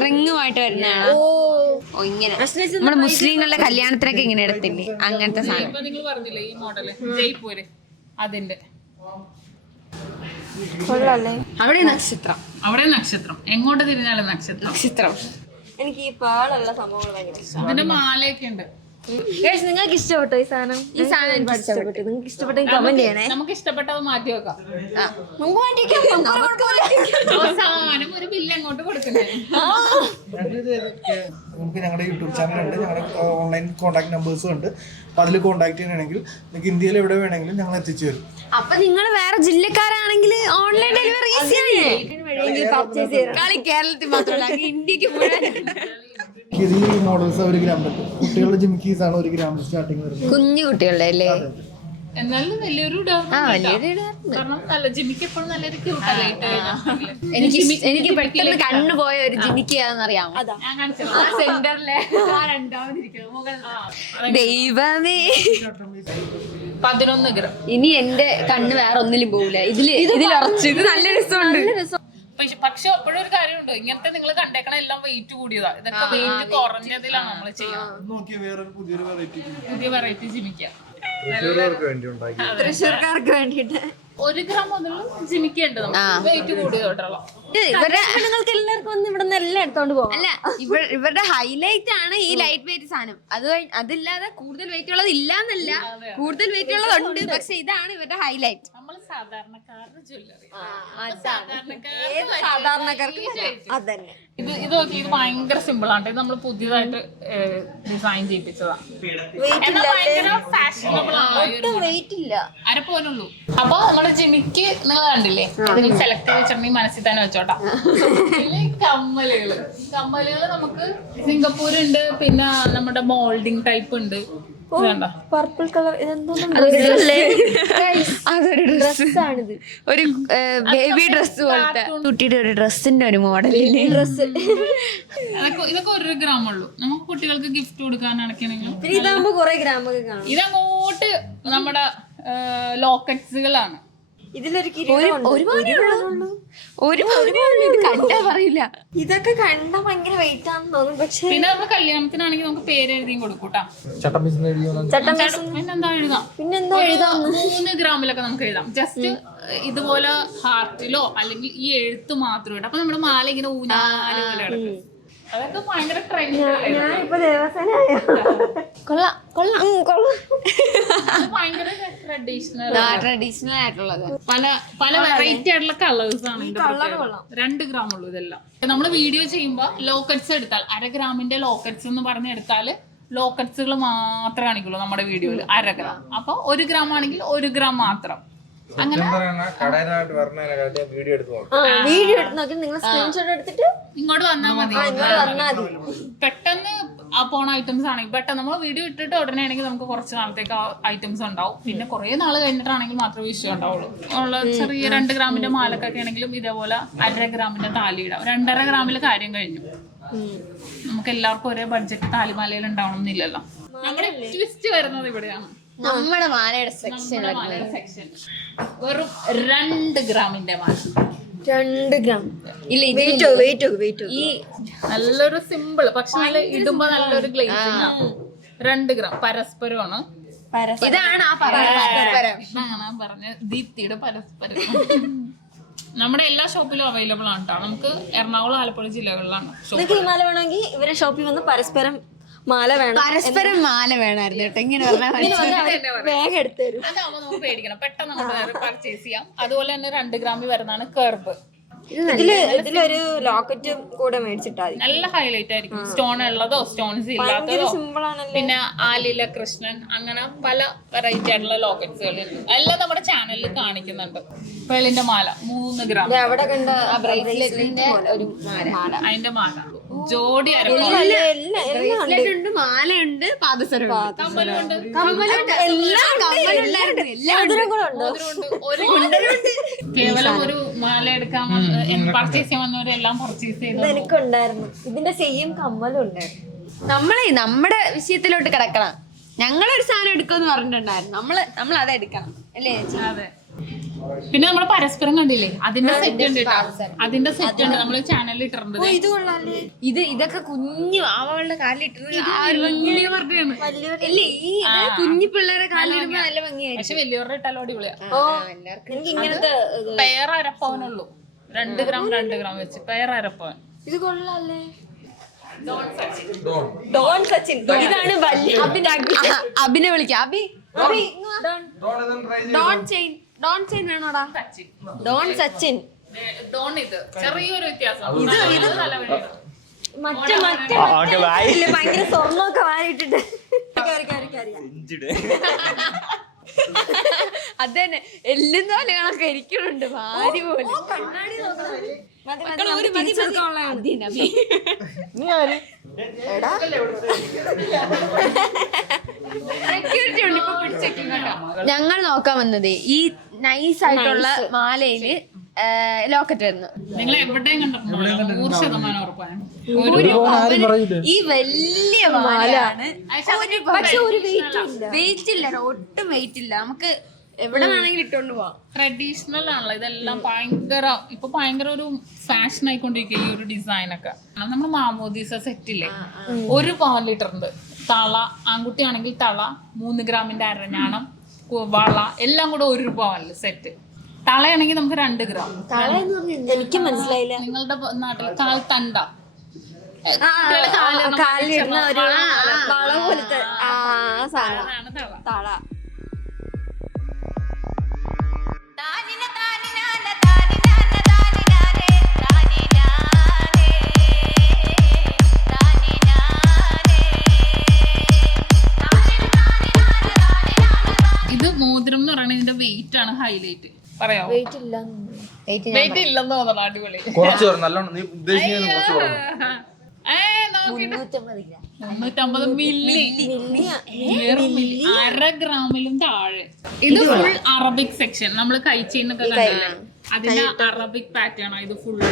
റിങ്ങുമായിട്ട് വരുന്നതാണ്. ഓ ഇങ്ങനെ നമ്മുടെ മുസ്ലിങ്ങളുടെ കല്യാണത്തിനൊക്കെ ഇങ്ങനെ എടുത്തില്ലേ അങ്ങനത്തെ സാധനം. ഇപ്പൊ നിങ്ങൾ പറഞ്ഞില്ലേ ഈ മോഡല് ജയ്പൂര്, അതിന്റെ അവിടെ നക്ഷത്രം. അവിടെ നക്ഷത്രം. എങ്ങോട്ട് തിരിഞ്ഞാലും നക്ഷത്രം. എനിക്ക് ഈ പാടുള്ള സംഭവങ്ങൾ ഭയങ്കര ഇഷ്ടമാണ്. അതിന്റെ മാലയൊക്കെ ഉണ്ട്. നിങ്ങൾക്ക് ഇഷ്ടപ്പെട്ടോ ഈ സാധനം? ഈ സാധനം എനിക്ക് ഇഷ്ടപ്പെട്ടു. നിങ്ങൾക്ക് ഇഷ്ടപ്പെട്ടെങ്കിൽ കമന്റ് ചെയ്യണേ. നമുക്ക് ഇഷ്ടപ്പെട്ടത് മാറ്റി വെക്കാം. അവസാനം ഒരു ബില്ല് അങ്ങോട്ട് കൊടുക്കുന്നേ. നമുക്ക് ഞങ്ങളുടെ യൂട്യൂബ് ചാനലുണ്ട്, ഞങ്ങളുടെ ഓൺലൈൻ കോൺടാക്ട് നമ്പേഴ്സും ഉണ്ട്. അപ്പം അതിൽ കോൺടാക്ട് ചെയ്യണമെങ്കിൽ നിങ്ങൾക്ക് ഇന്ത്യയിൽ എവിടെ വേണമെങ്കിലും ഞങ്ങൾ എത്തിച്ചു തരും. അപ്പൊ നിങ്ങൾ വേറെ ജില്ലക്കാരാണെങ്കിൽ ഓൺലൈൻ ഡെലിവറി ഈസിയാണ്. കളി കേരളത്തിൽ മാത്രമല്ല ഇന്ത്യക്ക് മുഴുവൻ. ഇത് ഈ മോഡൽസ് 1 ഗ്രാം പറ്റും. കുട്ടികളുടെ ജിംക്കീസ് ആണ് 1 ഗ്രാം സ്റ്റാർട്ടിങ് വരുന്നത്. കുഞ്ഞു കുട്ടികളുടെ അല്ലേ? എന്നാലും വലിയൊരു കാരണം നല്ല ജിമിക്ക് എപ്പോഴും നല്ലൊരു ക്യൂട്ടല്ലേ. എനിക്ക് പെട്ടെന്ന് കണ്ണുപോയ ഒരു ജിമിക്കാന്നറിയാമോ? ഞാൻ കാണിച്ചു സെന്ററിലെ ദൈവമേ. 11 ഗ്രാം. ഇനി എന്റെ കണ്ണ് വേറെ ഒന്നിലും പോകില്ല. ഇതിലുറച്ചു. ഇത് നല്ല രസമുണ്ട്. പക്ഷെ അപ്പോഴും ഒരു കാര്യമുണ്ട്, ഇങ്ങനത്തെ നിങ്ങൾ കണ്ടേക്കണ എല്ലാം വെയിറ്റ് കൂടിയതാ. ഇതൊക്കെ വെയിറ്റ് കുറഞ്ഞതിലാണ് നമ്മൾ ചെയ്യുന്നത്. നോക്കിയ വേറൊരു പുതിയൊരു പുതിയ വെറൈറ്റി ജിമിക്ക തൃശ്ശൂർക്കാർക്ക് വേണ്ടിട്ട് 1 ഗ്രാം മുതൽ ജിമിക്കുണ്ട് വെയിറ്റ് കൂടിയതോട്ടുള്ള. നിങ്ങൾക്ക് എല്ലാവർക്കും വന്ന് ഇവിടെ നിന്ന് എല്ലാം എടുത്തോണ്ട് പോകാം. അല്ല, ഇവരുടെ ഹൈലൈറ്റ് ആണ് ഈ ലൈറ്റ് വെയിറ്റ് സാധനം. അതില്ലാതെ കൂടുതൽ വെയിറ്റ് ഉള്ളത് ഇല്ലാന്നല്ല, കൂടുതൽ വെയിറ്റ് ഉള്ളതുണ്ട്. പക്ഷെ ഇതാണ് ഇവരുടെ ഹൈലൈറ്റ്. നമ്മൾ സാധാരണക്കാരുടെ ജ്വല്ലറി, സാധാരണക്കാർക്ക് അതന്നെ. ഇത് നോക്കി, ഇത് ഭയങ്കര സിമ്പിൾ ആണ്. ഇത് നമ്മൾ പുതിയതായിട്ട് ഡിസൈൻ ചെയ്യിപ്പിച്ചതാണ്. എന്നാൽ ഭയങ്കര ഫാഷനബിൾ ആണ്. വെയിറ്റ് ഇല്ല, അരപ്പോനുള്ളൂ. അപ്പൊ നമ്മുടെ ജിമിക്ക് നിങ്ങൾ കണ്ടില്ലേ, നിങ്ങൾ സെലക്ട് ചെയ്ത് വെച്ചിട്ടുണ്ടെങ്കിൽ മനസ്സിൽ തന്നെ വെച്ചോട്ടാ. കമ്മലുകള് നമുക്ക് സിംഗപ്പൂർ ഉണ്ട്, പിന്നെ നമ്മുടെ മോൾഡിംഗ് ടൈപ്പ് ഉണ്ട്. വേണ്ട പർപ്പിൾ കളർ. അതൊരു ഡ്രസ്സാണിത്, ഒരു ബേബി ഡ്രസ് പോലത്തെ കുട്ടിയുടെ ഒരു ഡ്രസ്സിന്റെ ഒരു മോഡലില്ലേ ഡ്രസ്. ഇതൊക്കെ 1 ഗ്രാം ഉള്ളൂ. നമുക്ക് കുട്ടികൾക്ക് ഗിഫ്റ്റ് കൊടുക്കാനാണെങ്കിൽ. ഇതാകുമ്പോ കുറെ ഗ്രാമൊക്കെ കാണും. ഇതങ്ങോട്ട് നമ്മുടെ ലോക്കറ്റ്സുകളാണ്. ഇതിലൊരു കണ്ടാ പറയില്ല. ഇതൊക്കെ കണ്ടാ ഭയങ്കര വെയിറ്റ് ആണെന്ന് തോന്നും. പക്ഷെ പിന്നെ നമ്മൾ കല്യാണത്തിനാണെങ്കിൽ നമുക്ക് പേര് എഴുതിയും കൊടുക്കൂട്ടാ. പിന്നെന്താ എഴുതാം. 3 ഗ്രാമിലൊക്കെ നമുക്ക് എഴുതാം. ജസ്റ്റ് ഇതുപോലെ ഹാർട്ടിലോ അല്ലെങ്കിൽ ഈ എഴുത്ത് മാത്രം ഇടാം. അപ്പൊ നമ്മുടെ മാല ഇങ്ങനെ ഊഞ്ഞാല് പോലെ കിടക്കും. അതൊക്കെ ഭയങ്കര ട്രെൻഡ്. ഭയങ്കര ട്രഡീഷണൽ ആയിട്ടുള്ളത്. പല വെറൈറ്റി ആയിട്ടുള്ള കളേഴ്സ് ആണ്. 2 ഗ്രാം ഉള്ളൂ ഇതെല്ലാം. നമ്മൾ വീഡിയോ ചെയ്യുമ്പോ ലോക്കറ്റ്സ് എടുത്താൽ 1/2 ഗ്രാമിന്റെ ലോക്കറ്റ്സ് എന്ന് പറഞ്ഞെടുത്താല് ലോക്കറ്റ്സുകൾ മാത്രമേ കാണിക്കുള്ളൂ നമ്മുടെ വീഡിയോയിൽ. 1/2 ഗ്രാം. അപ്പൊ 1 ഗ്രാം ആണെങ്കിൽ 1 ഗ്രാം മാത്രം. അങ്ങനെ വീഡിയോ എടുത്ത് നോക്കി നിങ്ങൾ സ്ക്രീൻഷോട്ട് എടുത്തിട്ട് ഇങ്ങോട്ട് വന്നാൽ മതി. പെട്ടെന്ന് പോണ ഐറ്റംസ് ആണെങ്കിൽ പെട്ടെന്ന് നമ്മൾ വീഡിയോ ഇട്ടിട്ട് ഉടനെ ആണെങ്കിൽ നമുക്ക് കുറച്ച് നാളത്തേക്ക് ഐറ്റംസ് ഉണ്ടാവും. പിന്നെ കുറെ നാൾ കഴിഞ്ഞിട്ടാണെങ്കിൽ മാത്രമേ വിഷയം ഉണ്ടാവുള്ളൂ. ഉള്ള ചെറിയ 2 ഗ്രാമിന്റെ മാലക്കൊക്കെ ആണെങ്കിലും ഇതേപോലെ 1/2 ഗ്രാമിന്റെ താലി ഇടാം. 2.5 ഗ്രാമില് കാര്യം കഴിഞ്ഞു. നമുക്ക് എല്ലാവർക്കും ഒരേ ബഡ്ജറ്റ് താലിമാലയിൽ ഉണ്ടാവണം എന്നില്ലല്ലോ. നമ്മുടെ ട്വിസ്റ്റ് വരുന്നത് ഇവിടെയാണ്. നമ്മുടെ മാലയുടെ സെക്ഷൻ വെറും 2 ഗ്രാമിന്റെ മാല. 2 ഗ്രാം. ഈ നല്ലൊരു സിമ്പിൾ പക്ഷെ നല്ല ഇടുമ്പോ നല്ലൊരു ഗ്ലേസിംഗ് ആണ്. 2 ഗ്രാം പരസ്പരമാണ്. ഇതാണ് ആ പരസ്പരം. അങ്ങനെ പറഞ്ഞ ദീപ്തിയുടെ പരസ്പരം. നമ്മുടെ എല്ലാ ഷോപ്പിലും അവൈലബിൾ ആണ് കേട്ടോ. നമുക്ക് എറണാകുളം, ആലപ്പുഴ ജില്ലകളിലാണ് ഷോപ്പ്. മാല വേണമെങ്കിൽ ഇവരെ ഷോപ്പിൽ വന്ന് പരസ്പരം മാല വേണം, പരസ്പരം മാല വേണമായിരുന്നു കേട്ടോ. ഇങ്ങനെ വേഗം എടുത്തു തരും. അതാവുമ്പോ നമുക്ക് പേടിക്കണം, പെട്ടെന്ന് നമുക്ക് പർച്ചേസ് ചെയ്യാം. അതുപോലെ തന്നെ 2 ഗ്രാമിൽ വരുന്നതാണ് കർബ്. ഇതിലൊരു ലോക്കറ്റും കൂടെ മേടിച്ചിട്ടാ നല്ല ഹൈലൈറ്റ് ആയിരിക്കും. സ്റ്റോൺ ഉള്ളതോ സ്റ്റോൺസ് ഇല്ലാത്തതോ. പിന്നെ ആലില കൃഷ്ണൻ, അങ്ങനെ പല വെറൈറ്റി ആയിട്ടുള്ള ലോക്കറ്റ്സുകൾ എല്ലാം നമ്മുടെ ചാനലിൽ കാണിക്കുന്നുണ്ട്. പേളിന്റെ മാല 3 ഗ്രാം. അവിടെ കണ്ട ബ്രേസ്ലെറ്റിന്റെ ഒരു മാല, അതിന്റെ മാല ജോഡി ഉണ്ട്, മാലയുണ്ട്, പാദസരമുണ്ട്, കേവലം ഒരു മാല എടുക്കാൻ പർച്ചേസ് ചെയ്യാൻ വന്നവരെല്ലാം പർച്ചേസ് ചെയ്തു. എനിക്കുണ്ടായിരുന്നു ഇതിന്റെ സെയിം കമ്മലും ഉണ്ടായിരുന്നു. നമ്മുടെ വിഷയത്തിലോട്ട് കിടക്കണം. ഞങ്ങളൊരു സാധനം എടുക്കുമെന്ന് പറഞ്ഞിട്ടുണ്ടായിരുന്നു. നമ്മൾ അത് എടുക്കണം അല്ലേ ചേച്ചി? അതെ. പിന്നെ നമ്മള് പരസ്പരം കണ്ടില്ലേ, അതിന്റെ സെറ്റ് ഉണ്ട്. അതിന്റെ സെറ്റ് ഉണ്ട് നമ്മൾ ചാനലിൽ ഇട്ടിട്ടുണ്ട്. ഇതൊക്കെ കുഞ്ഞു അവളുടെ കാലിലിട്ടിരുന്നു. കുഞ്ഞു പിള്ളേരെ കാലിലിടുമ്പോ നല്ല ഭംഗിയായി. പക്ഷെ വലിയവരുടെ ഇട്ടാലോ അടിപൊളിയാ. എനിക്ക് ഇങ്ങനത്തെ പേർ അരപ്പവനുള്ളൂ. 2 ഗ്രാം 2 ഗ്രാം വെച്ച് പേർ അരപ്പവൻ. ഇത് കൊള്ളാല്ലേ? ഡോൺ സച്ചിൻ. ഇതാണ് അഭിനെ വിളിക്കാം. ഡോൺ ചെയിൻ വേണോടാ? ഡോൺ സച്ചിൻ. ഡോൺ ഇത് ചെറിയൊരു വ്യത്യാസം. മറ്റേ ഭയങ്കര സ്വർണ്ണമൊക്കെ വാരിയിട്ടിട്ട് അതന്നെ എല്ലും തോലെ കണക്കെ ഇരിക്കുന്നുണ്ട്. ഭാര്യ പോലെ ഞങ്ങൾ നോക്കാൻ വന്നത് ഈ നൈസ് ആയിട്ടുള്ള മാലയില് ലോക്കറ്റ് വരുന്നു. നിങ്ങൾ എവിടെയും കണ്ടിട്ടുണ്ടോ? 100% ഉറപ്പാണ്. ഈ വലിയ മാലയാണ്. പക്ഷെ ഒരു വെയിറ്റ് ഇല്ല, ഒട്ടും വെയിറ്റ് ഇല്ല. നമുക്ക് എവിടെ വേണമെങ്കിലും ഇട്ടോണ്ട് പോവാം. ട്രഡീഷണൽ ആണല്ലോ ഇതെല്ലാം. ഭയങ്കര ഒരു ഫാഷൻ ആയിക്കൊണ്ടിരിക്കുക ഈ ഒരു ഡിസൈൻ ഒക്കെ. നമ്മുടെ മാമോദീസ സെറ്റില്ലേ, 1 പവൻ ലിറ്ററിന്റെ തള, ആൺകുട്ടിയാണെങ്കിൽ തള, 3 ഗ്രാമിന്റെ അരഞ്ഞാണം, വള എല്ലാം കൂടെ 1 പവനില് സെറ്റ്. തളയാണെങ്കിൽ നമുക്ക് 2 ഗ്രാം. എനിക്ക് മനസ്സിലായില്ല. നിങ്ങളുടെ നാട്ടിൽ കാൽ തണ്ട, കാലിടുന്ന ഒരു വള പോലത്തെ അതാണ് തള. തള. ഇത് മോതിരം എന്ന് പറയുന്നത് ഇതിന്റെ വെയിറ്റ് ആണ് ഹൈലൈറ്റ്. പറയാമോ? വെയിറ്റ് ഇല്ലെന്ന് തോന്നണം. അടിപൊളി. കുറച്ച് നല്ലോണം നീ ഉദ്ദേശിക്കുന്നത് കുറച്ച് കുറവ്. 350 മില്ലി, 1/2 ഗ്രാമിലും താഴെ. ഇത് ഫുൾ അറബിക് സെക്ഷൻ. നമ്മൾ കഴിച്ചെന്നൊക്കെ കണ്ടില്ലേ, അതിന്റെ അറബിക് പാറ്റേൺ ആണ് ഇത് ഫുള്ള്.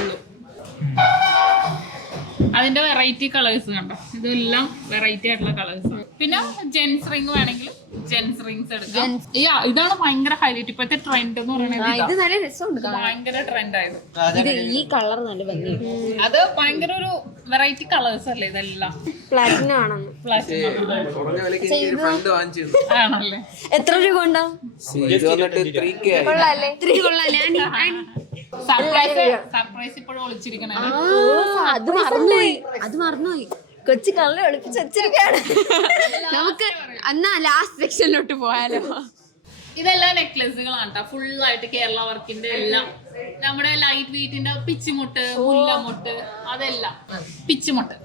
അതിന്റെ വെറൈറ്റി കളേഴ്സ് കണ്ടോ, ഇതെല്ലാം വെറൈറ്റി ആയിട്ടുള്ള കളേഴ്സ്. പിന്നെ ജെൻസ് റിംഗ് വേണമെങ്കിൽ ജെൻസ് റിംഗ്സ് എടുക്കാം. ഇതാണ് ഭയങ്കര ഹൈലൈറ്റ് ഇപ്പോഴത്തെ ട്രെൻഡ് എന്ന് പറയുന്നത്. ഇത് നല്ല രസമുണ്ട്, ഭയങ്കര ട്രെൻഡ് ആയത്. ഈ കളർ നല്ല ഭംഗി. അത് ഭയങ്കര ഒരു വെറൈറ്റി കളേഴ്സ് അല്ലേ ഇതെല്ലാം. പ്ലാറ്റിനം ആണെന്ന്. ആണല്ലേ? എത്ര രൂപ ഉണ്ടാവും? സർപ്രൈസ് ഇപ്പോഴും ഒളിച്ചിരിക്കണേ. അത് മറന്നുപോയി. കൊച്ചു കള്ള ഒളിപ്പിച്ച് വെച്ചിരിക്കുകയാണ്. നമുക്ക് എന്നാ ലാസ്റ്റ് സെക്ഷനിലോട്ട് പോയാലോ? ഇതെല്ലാം നെക്ലസുകളാണ് ഫുൾ ആയിട്ട് കേരള വർക്കിന്റെ എല്ലാം. നമ്മുടെ ലൈറ്റ് വെയിറ്റിന്റെ പിച്ചുമുട്ട്, മുല്ലമുട്ട്, അതെല്ലാം പീച്ചുമുട്ട്.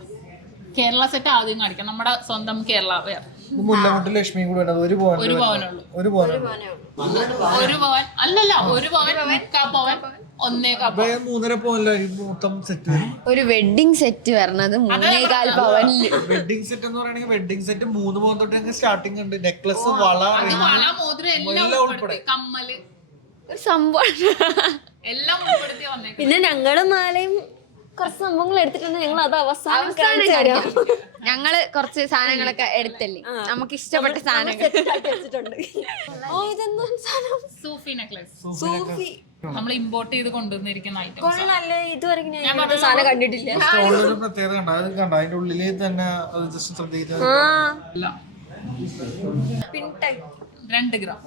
കേരള സെറ്റ് ആദ്യം കാണിക്കാം. നമ്മുടെ സ്വന്തം കേരള വെയർ. മുല്ലമുട്ട് ലക്ഷ്മി കൂടെ 1 പവനുള്ളൂ. 1 പവൻ അല്ലല്ല, 1 പവൻ, 3/4 പവൻ, 1/4 പവനിലായിരിക്കും മൊത്തം സെറ്റ് വരും. ഒരു വെഡിങ് സെറ്റ് വരണത് 3/4 പവനില്. വെഡിങ് സെറ്റ് എന്ന് പറയുകയാണെങ്കിൽ വെഡിങ് സെറ്റ് 3 പവൻ തൊട്ട് സ്റ്റാർട്ടിംഗ് ഉണ്ട്. നെക്ലസ്, വള, മോതിരം എല്ലാം ഉൾപ്പെടുത്തി, കമ്മല്, ഒരു സംഭവം എല്ലാം ഉൾപ്പെടുത്തി വന്നേക്കും. പിന്നെ ഞങ്ങളുടെ മാലയും കുറച്ച് സംഭവങ്ങൾ എടുത്തിട്ടുണ്ട്. ഞങ്ങൾ അത് അവസാനം കാണിച്ചു തരാം. ഞങ്ങള് കുറച്ച് സാധനങ്ങളൊക്കെ എടുത്തല്ലേ, നമുക്ക് ഇഷ്ടപ്പെട്ട സാധനങ്ങൾ വെച്ചിട്ടുണ്ട്. ഓ, ഇതെന്താ സാധനം? സൂഫി നെക്ലസ്. സൂഫി നമ്മൾ ഇമ്പോർട്ട് ചെയ്ത് കൊണ്ടുവന്നിരിക്കുന്ന ഐറ്റംസ്. കൊള്ളാല്ലേ? ഇതുവരെ ഞാൻ ഇങ്ങനത്തെ സാധനം കണ്ടിട്ടില്ല. സ്റ്റോളിലൊരു പ്രത്യേകത കണ്ട, അത് കണ്ട അതിന്റെ ഉള്ളില് തന്നെ അത് ജസ്റ്റ് ശ്രദ്ധിക്കുന്നത്. എല്ലാം 2 ഗ്രാം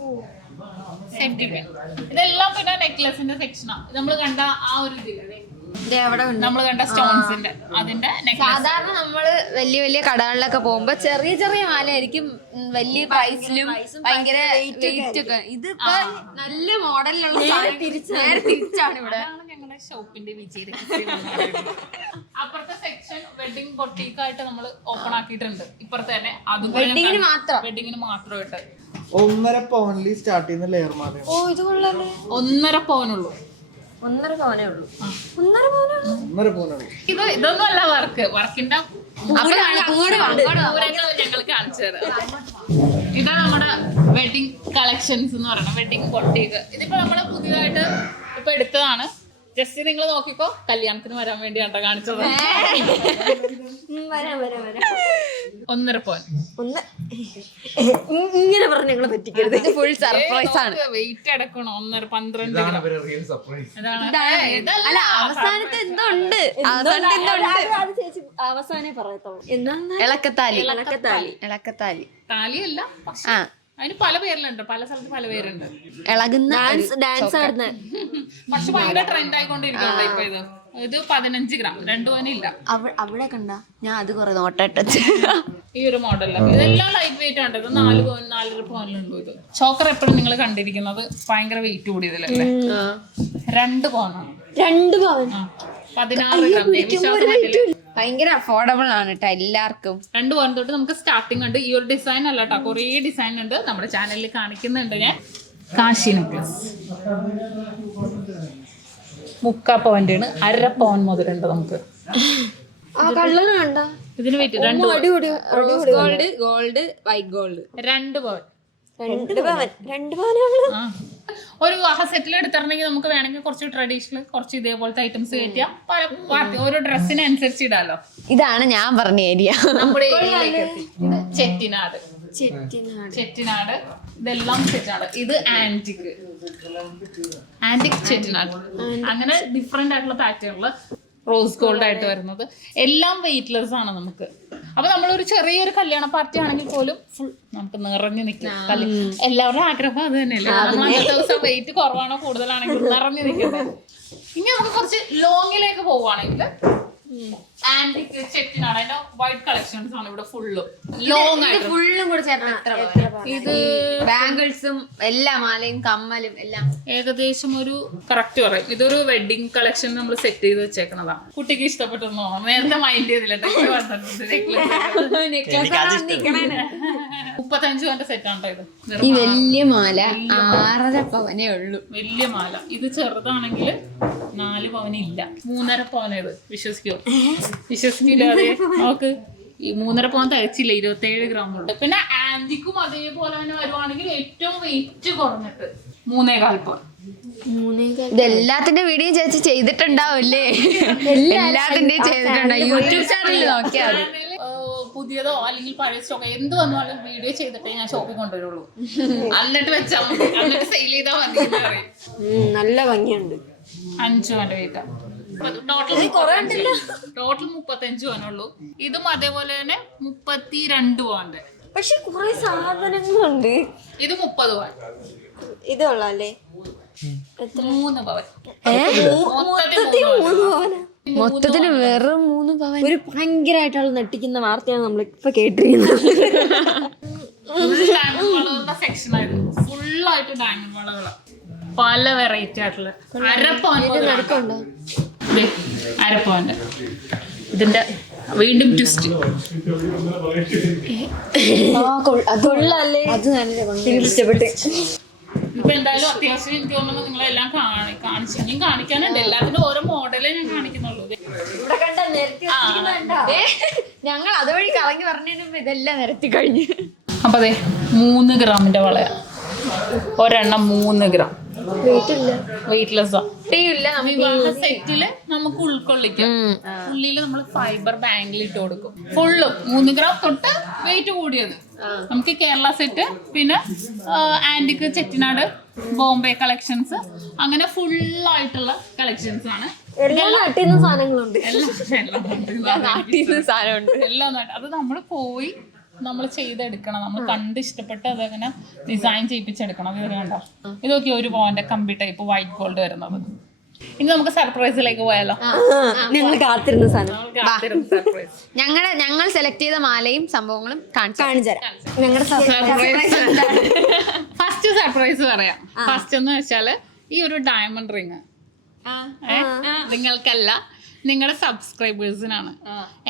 സേഫ്റ്റി പിൻ. ഇതെല്ലാം പിന്നെ നെക്ലസിന്റെ സെക്ഷനാണ്. നമ്മൾ കണ്ട ആ ഒരു ഇതില്ലേ, നമ്മൾ കണ്ട സ്റ്റോൺസിന്റെ അതിന്റെ നെക്ലസ്. സാധാരണ നമ്മള് വലിയ വലിയ കടകളിലൊക്കെ പോകുമ്പോ ചെറിയ ചെറിയ മാലയായിരിക്കും വലിയ പ്രൈസിലും ഭയങ്കര വെയിറ്റ് ഒക്കെ. ഇതിപ്പോ നല്ല മോഡലിലുള്ള നേരെ തിരിച്ചാണ് ഇവിടെ. ഞങ്ങളുടെ ഷോപ്പിന്റെ വിജയ. അപ്പുറത്തെ സെക്ഷൻ വെഡിങ് ബൊട്ടീക്കായിട്ട് നമ്മൾ ഓപ്പൺ ആക്കിയിട്ടുണ്ട്. ഇപ്പുറത്തെ തന്നെ അതും വെഡിങ്ങിന് മാത്രമായിട്ട് 1.5 പവനിൽ സ്റ്റാർട്ട് ചെയ്യുന്ന ലെയർ മാലയാണ്. ഓ, ഇത് കൊള്ളാല്ലേ? 1.5 പവനുള്ളൂ. 1.5 പവനേ ഉള്ളൂ. 1.5 പവനാണ്. ഇതൊന്നും അല്ല വർക്കിന്റെ ഞങ്ങൾ കാണിച്ചു തരാം. ഇതാണ് നമ്മുടെ വെഡിങ് കളക്ഷൻസ് എന്ന് പറയുന്നത്, വെഡിങ് ബൊട്ടീക്ക്. ഇതിപ്പോ നമ്മള് പുതിയതായിട്ട് ഇപ്പൊ എടുത്തതാണ്. ജസ്റ്റ് നിങ്ങൾ നോക്കിക്കോ, കല്യാണത്തിന് വരാൻ വേണ്ടിയാണ് കാണിച്ചത്. 1.5 പവൻ. ഇങ്ങനെ പറഞ്ഞ് ഞങ്ങളെ പറ്റിക്കരുത്. ഫുൾ സർപ്രൈസ് ആണ്. വെയിറ്റ് അടക്കണം. 12 ഗ്രാം. അല്ല, അവസാനത്തെ എന്തോ ഉണ്ട്. അത് ചേച്ചി അവസാനേ പറയത്തുള്ളൂ. എന്താണ്? ഇളക്കത്താലി. ഇളക്കത്താലി. താലിയല്ല, പക്ഷെ അതിന് പല പേരിലുണ്ട്, പല സ്ഥലത്ത് പല പേരുണ്ട്. ഇളകുന്ന ഡാൻസ് ആടുന്ന. പക്ഷെ ഭയങ്കര ട്രെൻഡ് ആയിക്കൊണ്ടിരിക്കുന്നുണ്ട് ഇപ്പൊ ഇത് 15 ഗ്രാം. 2 പവനില്ല. അവിടെ കണ്ട ഞാൻ അത് കുറെ നോട്ടിട്ട് ഈ ഒരു മോഡലില് ഇതെല്ലാം ലൈറ്റ് വെയിറ്റ് ആണ്. ഇത് 4 പവൻ 4.5 പവനിലുണ്ടോ ഇത്. ചോക്കർ എപ്പോഴും നിങ്ങൾ കണ്ടിരിക്കുന്നത് ഭയങ്കര വെയിറ്റ് കൂടിയതിലല്ലേ. 2 പവനാണ്. 2 പവൻ. 16 ഗ്രാം. ഭയങ്കര അഫോർഡബിൾ ആണ് കേട്ടോ എല്ലാവർക്കും. 2 പവൻ തൊട്ട് നമുക്ക് സ്റ്റാർട്ടിംഗ് ഉണ്ട്. ഈ ഒരു ഡിസൈൻ അല്ല കേട്ടോ, കുറേ ഡിസൈൻ ഉണ്ട്. നമ്മുടെ ചാനലിൽ കാണിക്കുന്നുണ്ട് ഞാൻ. കാശി നെക്ലസ് 3/4 പവന്റെ ആണ്. 1/2 പവൻ മുതലുണ്ട് നമുക്ക്. ആ കളർ കണ്ട. ഇതിന് വെയിറ്റ് 2 ഗോൾഡ്, വൈറ്റ് ഗോൾഡ്. 2 പവൻ. 2 പവൻ. 2 പവനാണ്. ഒരു വിവാഹ സെറ്റിൽ എടുത്തിട്ടുണ്ടെങ്കിൽ നമുക്ക് വേണമെങ്കിൽ കുറച്ച് ട്രഡീഷണൽ കുറച്ച് ഇതേപോലത്തെ ഐറ്റംസ് കയറ്റിയാൽ പല പാർട്ടി ഓരോ ഡ്രസ്സിനനുസരിച്ച് ഇടാലോ. ഇതാണ് ഞാൻ പറഞ്ഞ ഏരിയ. നമ്മുടെ ഏരിയയിലേക്ക് എത്തി. ഇത് ചെട്ടിനാട്. ഇതെല്ലാം ചെട്ടിനാട്. ഇത് ആന്റിക് ചെട്ടിനാട്. അങ്ങനെ ഡിഫറെന്റ് ആയിട്ടുള്ള പാറ്റേണില് റോസ് ഗോൾഡ് ആയിട്ട് വരുന്നത് എല്ലാം വെയിറ്റ്ലെസ് ആണ് നമുക്ക്. അപ്പൊ നമ്മളൊരു ചെറിയൊരു കല്യാണ പാർട്ടി ആണെങ്കിൽ പോലും ഫുൾ നമുക്ക് നിറഞ്ഞു നിൽക്കും. എല്ലാവരുടെയും ആഗ്രഹം അത് തന്നെയല്ലേ. നമ്മൾ അന്നത്തെ ദിവസം വെയിറ്റ് കുറവാണോ കൂടുതലാണെങ്കിൽ നിറഞ്ഞു നിൽക്കുന്നത്. ഇനി നമുക്ക് കുറച്ച് ലോങ്ങിലേക്ക് പോവുകയാണെങ്കിൽ ആന്റിക് ചെട്ടിനാട്. അതിന്റെ വൈറ്റ് കളക്ഷൻസ് ആണ് ഇവിടെ ഫുള്ളും ലോങ് ആയിട്ട്. ഫുള്ളും കൂടെ ചേർന്ന് ഇത് ബാംഗിൾസും എല്ലാ മാലയും കമ്മലും എല്ലാം ഏകദേശം ഒരു കറക്റ്റ് പറയും. ഇതൊരു വെഡിങ് കളക്ഷൻ നമ്മൾ സെറ്റ് ചെയ്ത് വെച്ചേക്കുന്നതാ. കുട്ടിക്ക് ഇഷ്ടപ്പെട്ടെന്നോ നേരത്തെ മൈൻഡ് ചെയ്തില്ല. 35 രൂപന്റെ സെറ്റാണ് ഇത്. ഈ വലിയ മാല 6.5 പവനേ ഉള്ളൂ. വലിയ മാല. ഇത് ചെറുതാണെങ്കിൽ 4 പവന് ഇല്ല, 3.5 പവന. ഇത് വിശ്വസിക്കില്ല. അതെ നോക്ക്, ഈ 3.5 പവൻ തയ്ച്ചില്ല, 27 ഗ്രാം ഉണ്ട്. പിന്നെ ആന്റിക്കും അതേപോലെ തന്നെ വരുവാണെങ്കിൽ ഏറ്റവും വെയിറ്റ് കുറഞ്ഞിട്ട് 3.25 പവൻ. ഇതെല്ലാത്തിന്റെ വീഡിയോ ചേച്ചി ചെയ്തിട്ടുണ്ടാവില്ലേ? എല്ലാത്തിന്റെയും ചെയ്തിട്ടുണ്ടാവും. യൂട്യൂബ് ചാനലിൽ നോക്കിയാൽ പുതിയതോ അല്ലെങ്കിൽ പഴയ സ്റ്റോക്ക് എന്ത് വന്നാലും വീഡിയോ ചെയ്തിട്ടേ ഞാൻ ഷോപ്പിൽ കൊണ്ടുവരുള്ളൂ. എന്നിട്ട് വെച്ചാൽ മതി, എന്നിട്ട് സെയിൽ ചെയ്താൽ മതി എന്ന് പറയും. നല്ല ഭംഗിയുണ്ട്. 5 പവന്റെ വെയിറ്റാ. ടോട്ടൽ 35 പവനുള്ളൂ. ഇതും അതേപോലെ തന്നെ 32 പവന്റെ. പക്ഷെ കുറെ സാധനങ്ങളുണ്ട്. ഇത് 30 പവൻ. ഇത് കൊള്ളാല്ലേ? 3 പവൻ. മൊത്തത്തിന് വെറും 3 പവൻ. ഒരു ഭയങ്കരമായിട്ടുള്ള നെട്ടിക്കുന്ന വാർത്തയാണ് നമ്മളിപ്പോ കേട്ടിരിക്കുന്നത്. ഡയമണ്ട് വളകളുടെ സെക്ഷൻ ആയിരുന്നു. ഫുള്ളായിട്ട് ഡയമണ്ട് വളകള് പല വെറൈറ്റി ആയിട്ടുള്ള. അരപ്പവന്റെ ഇതിന്റെ വീണ്ടും ട്വിസ്റ്റ്. അത് നല്ല ഭംഗി ഇഷ്ടപ്പെട്ട്. ഇപ്പൊ എന്തായാലും അത്യാവശ്യം എനിക്ക് തോന്നുന്നു നിങ്ങളെല്ലാം കാണിച്ചു. ഇനിയും കാണിക്കാനുണ്ട്. എല്ലാത്തിനും ഓരോ മോഡലേ ഞാൻ കാണിക്കുന്നുള്ളൂ. ഞങ്ങൾ അതുവഴി കറങ്ങി പറഞ്ഞതിന് മുമ്പ് ഇതെല്ലാം നിരത്തി കഴിഞ്ഞു. അപ്പൊ അതെ 3 ഗ്രാമിന്റെ വളയ. ഒരെണ്ണം 3 ഗ്രാം. വെയിറ്റ്ലെസ് സെറ്റില് നമുക്ക് ഉൾക്കൊള്ളിക്കാം. ഉള്ളില് നമ്മൾ ഫൈബർ ബാങ്കിൽ ഇട്ട് കൊടുക്കും. ഫുള്ളും 3 ഗ്രാം തൊട്ട് വെയിറ്റ് കൂടിയത് നമുക്ക് കേരള സെറ്റ്, പിന്നെ ആന്റിക് ചെട്ടിനാട്, ബോംബെ കളക്ഷൻസ്, അങ്ങനെ ഫുള്ളായിട്ടുള്ള കളക്ഷൻസ് ആണ്. എല്ലാ നാട്ടിൽ നിന്ന് സാധനങ്ങളുണ്ട്. എല്ലാം അത് നമ്മൾ പോയി നമ്മൾ ചെയ്തെടുക്കണം. നമ്മൾ കണ്ട് ഇഷ്ടപ്പെട്ട് അതങ്ങനെ ഡിസൈൻ ചെയ്യിപ്പിച്ചെടുക്കണം. ഇത് കണ്ടോ, ഇതൊക്കെ 1 പവന്റെ കമ്പി ടൈപ്പ് വൈറ്റ് ഗോൾഡ് വരുന്നത്. ഇനി നമുക്ക് സർപ്രൈസിലേക്ക് പോയാലോ? ഞങ്ങൾ കാത്തിരുന്ന സാധനം. സർപ്രൈസ് ഞങ്ങൾ സെലക്ട് ചെയ്ത മാലയും സംഭവങ്ങളും കാണിച്ചു തരാം. ഞങ്ങളുടെ ഫസ്റ്റ് സർപ്രൈസ് പറയാം. ഫസ്റ്റ് എന്ന് വെച്ചാല് ഈ ഒരു ഡയമണ്ട് റിങ് നിങ്ങൾക്കല്ല, നിങ്ങളുടെ സബ്സ്ക്രൈബേഴ്സിനാണ്.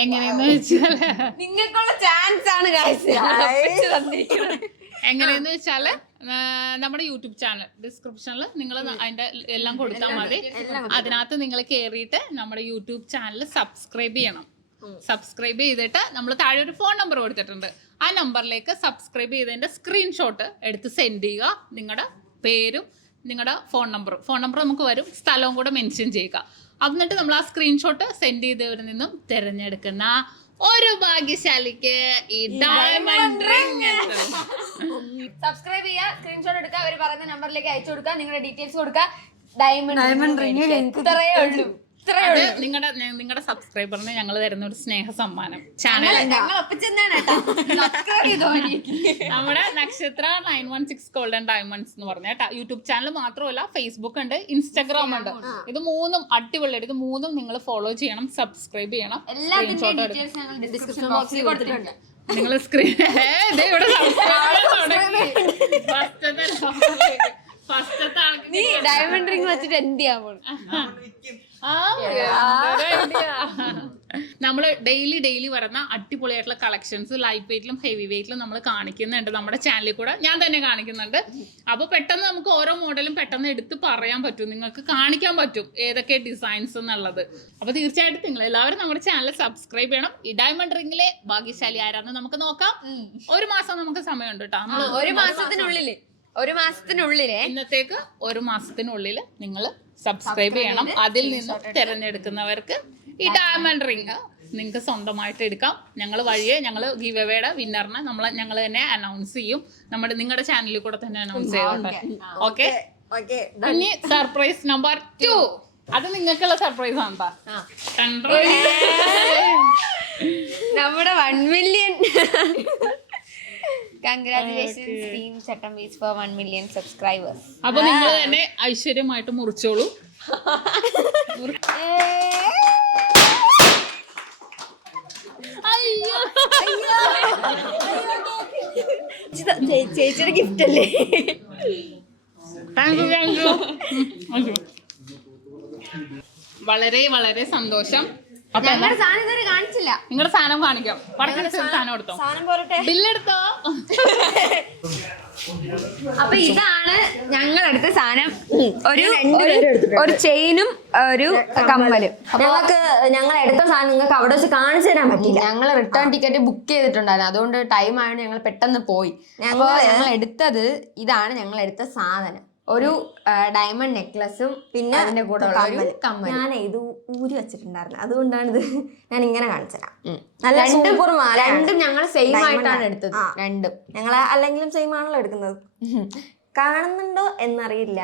എങ്ങനെയെന്ന് വെച്ചാല് നിങ്ങൾക്കുള്ള ചാൻസ് ആണ് എങ്ങനെയെന്ന് വെച്ചാല് നമ്മുടെ യൂട്യൂബ് ചാനൽ ഡിസ്ക്രിപ്ഷനിൽ നിങ്ങൾ അതിന്റെ എല്ലാം കൊടുത്താൽ മതി. അതിനകത്ത് നിങ്ങൾ കയറിയിട്ട് നമ്മുടെ യൂട്യൂബ് ചാനൽ സബ്സ്ക്രൈബ് ചെയ്യണം. സബ്സ്ക്രൈബ് ചെയ്തിട്ട് നമ്മൾ താഴെ ഒരു ഫോൺ നമ്പർ കൊടുത്തിട്ടുണ്ട്. ആ നമ്പറിലേക്ക് സബ്സ്ക്രൈബ് ചെയ്തതിന്റെ സ്ക്രീൻഷോട്ട് എടുത്ത് സെൻഡ് ചെയ്യുക. നിങ്ങളുടെ പേരും നിങ്ങളുടെ ഫോൺ നമ്പർ നമുക്ക് വരും, സ്ഥലവും കൂടെ മെൻഷൻ ചെയ്യുക. എന്നിട്ട് നമ്മൾ ആ സ്ക്രീൻഷോട്ട് സെൻഡ് ചെയ്തവരിൽ നിന്നും തിരഞ്ഞെടുക്കുന്ന ഒരു ഭാഗ്യശാലിക്ക് ഈ ഡയമണ്ട് റിംഗ് സബ്സ്ക്രൈബ് ചെയ്യുക, സ്ക്രീൻഷോട്ട് എടുക്കുക, അവർ പറയുന്ന നമ്പറിലേക്ക് അയച്ചു കൊടുക്കുക, നിങ്ങളുടെ ഡീറ്റെയിൽസ് കൊടുക്കുക. ഡയമണ്ട് റിംഗ് ഇത്രയേ ഉള്ളൂ. നിങ്ങളുടെ സബ്സ്ക്രൈബറിന് ഞങ്ങൾ തരുന്ന ഒരു സ്നേഹ സമ്മാനം. ചാനൽ നമ്മുടെ നക്ഷത്ര 916 ഗോൾഡൻ ഡയമണ്ട്സ് എന്ന് പറഞ്ഞ യൂട്യൂബ് ചാനൽ മാത്രമല്ല, ഫേസ്ബുക്ക് ഉണ്ട്, ഇൻസ്റ്റാഗ്രാം ഉണ്ട്. ഇത് 3ഉം അടിപൊളിയായിട്ട്. ഇത് 3ഉം നിങ്ങൾ ഫോളോ ചെയ്യണം, സബ്സ്ക്രൈബ് ചെയ്യണം. നിങ്ങൾ സ്ക്രീൻ ഡയമണ്ട് റിംഗ് വെച്ചിട്ട് എന്ത് ചെയ്യാൻ പോണു? നമ്മൾ ഡെയിലി വരുന്ന അടിപൊളിയായിട്ടുള്ള കളക്ഷൻസ് ലൈറ്റ് വെയിറ്റിലും ഹെവി വെയിറ്റിലും നമ്മൾ കാണിക്കുന്നുണ്ട് നമ്മുടെ ചാനലിൽ കൂടെ. ഞാൻ തന്നെ കാണിക്കുന്നുണ്ട്. അപ്പോൾ പെട്ടെന്ന് നമുക്ക് ഓരോ മോഡലും പെട്ടെന്ന് എടുത്ത് പറയാൻ പറ്റും, നിങ്ങൾക്ക് കാണിക്കാൻ പറ്റും ഏതൊക്കെ ഡിസൈൻസ് എന്നുള്ളത്. അപ്പോൾ തീർച്ചയായിട്ടും നിങ്ങൾ എല്ലാവരും നമ്മുടെ ചാനൽ സബ്സ്ക്രൈബ് ചെയ്യണം. ഈ ഡയമണ്ട് റിംഗിലെ ഭാഗ്യശാലി ആരാന്ന് നമുക്ക് നോക്കാം. 1 മാസം നമുക്ക് സമയമുണ്ട് കേട്ടോ. 1 മാസത്തിനുള്ളിൽ ഒരു മാസത്തിനുള്ളിലേ ഇന്നത്തേക്ക് ഒരു മാസത്തിനുള്ളിൽ നിങ്ങൾ സബ്സ്ക്രൈബ് ചെയ്യണം. അതിൽ നിന്ന് തിരഞ്ഞെടുക്കുന്നവർക്ക് ഈ ഡയമണ്ട് റിങ് നിങ്ങൾക്ക് സ്വന്തമായിട്ട് എടുക്കാം. ഞങ്ങൾ വഴിയെ ഞങ്ങൾ ഗീവ് അവേയുടെ വിന്നറിനെ ഞങ്ങൾ തന്നെ അനൗൺസ് ചെയ്യും. നിങ്ങളുടെ ചാനലിൽ കൂടെ തന്നെ അനൗൺസ് ചെയ്തോട്ടെ. ഓക്കെ. ഇനി സർപ്രൈസ് നമ്പർ 2. അത് നിങ്ങൾക്കുള്ള സർപ്രൈസ് ആണ്. നമ്മുടെ 1 million കൺഗ്രാറ്റുലേഷൻസ് ടീം ചട്ടം ബീച്ച് ഫോർ 1 million സബ്സ്ക്രൈബേഴ്സ്. അപ്പൊ നിങ്ങൾ തന്നെ ഐശ്വര്യമായിട്ട് മുറിച്ചോളൂ. ചേച്ചിയുടെ ഗിഫ്റ്റ് അല്ലേ? Thank you. വളരെ വളരെ സന്തോഷം. ഞങ്ങളുടെ സാധനം ഇതുവരെ കാണിച്ചില്ല. നിങ്ങളുടെ സാധനം കാണിക്കാം. സാധനം എടുത്തോ, ബില്ലെടുത്തോ. അപ്പൊ ഇതാണ് ഞങ്ങളെടുത്ത സാധനം. ഒരു ചെയിനും ഒരു കമ്മലും. ഞങ്ങൾ എടുത്ത സാധനം നിങ്ങൾക്ക് അവിടെ വെച്ച് കാണിച്ചു തരാൻ പറ്റില്ല. ഞങ്ങൾ റിട്ടേൺ ടിക്കറ്റ് ബുക്ക് ചെയ്തിട്ടുണ്ടായിരുന്നു. അതുകൊണ്ട് ടൈം ആയതുകൊണ്ട് ഞങ്ങൾ പെട്ടെന്ന് പോയി. ഞങ്ങൾ എടുത്തത് ഇതാണ്. ഞങ്ങൾ എടുത്ത സാധനം ഒരു ഡയമണ്ട് നെക്ലസും പിന്നെ അതിന്റെ കൂടെ കമ്മൽ. ഞാൻ ഇത് ഊരി വെച്ചിട്ടുണ്ടായിരുന്നു. അതുകൊണ്ടാണ് ഇത് ഞാൻ ഇങ്ങനെ കാണിച്ചുതരാം. രണ്ടും ഞങ്ങൾ സെയിം ആയിട്ടാണ് എടുത്തത്. രണ്ടും ഞങ്ങൾ അല്ലെങ്കിലും സെയിം ആണല്ലോ എടുക്കുന്നത്. കാണുന്നുണ്ടോ എന്നറിയില്ല.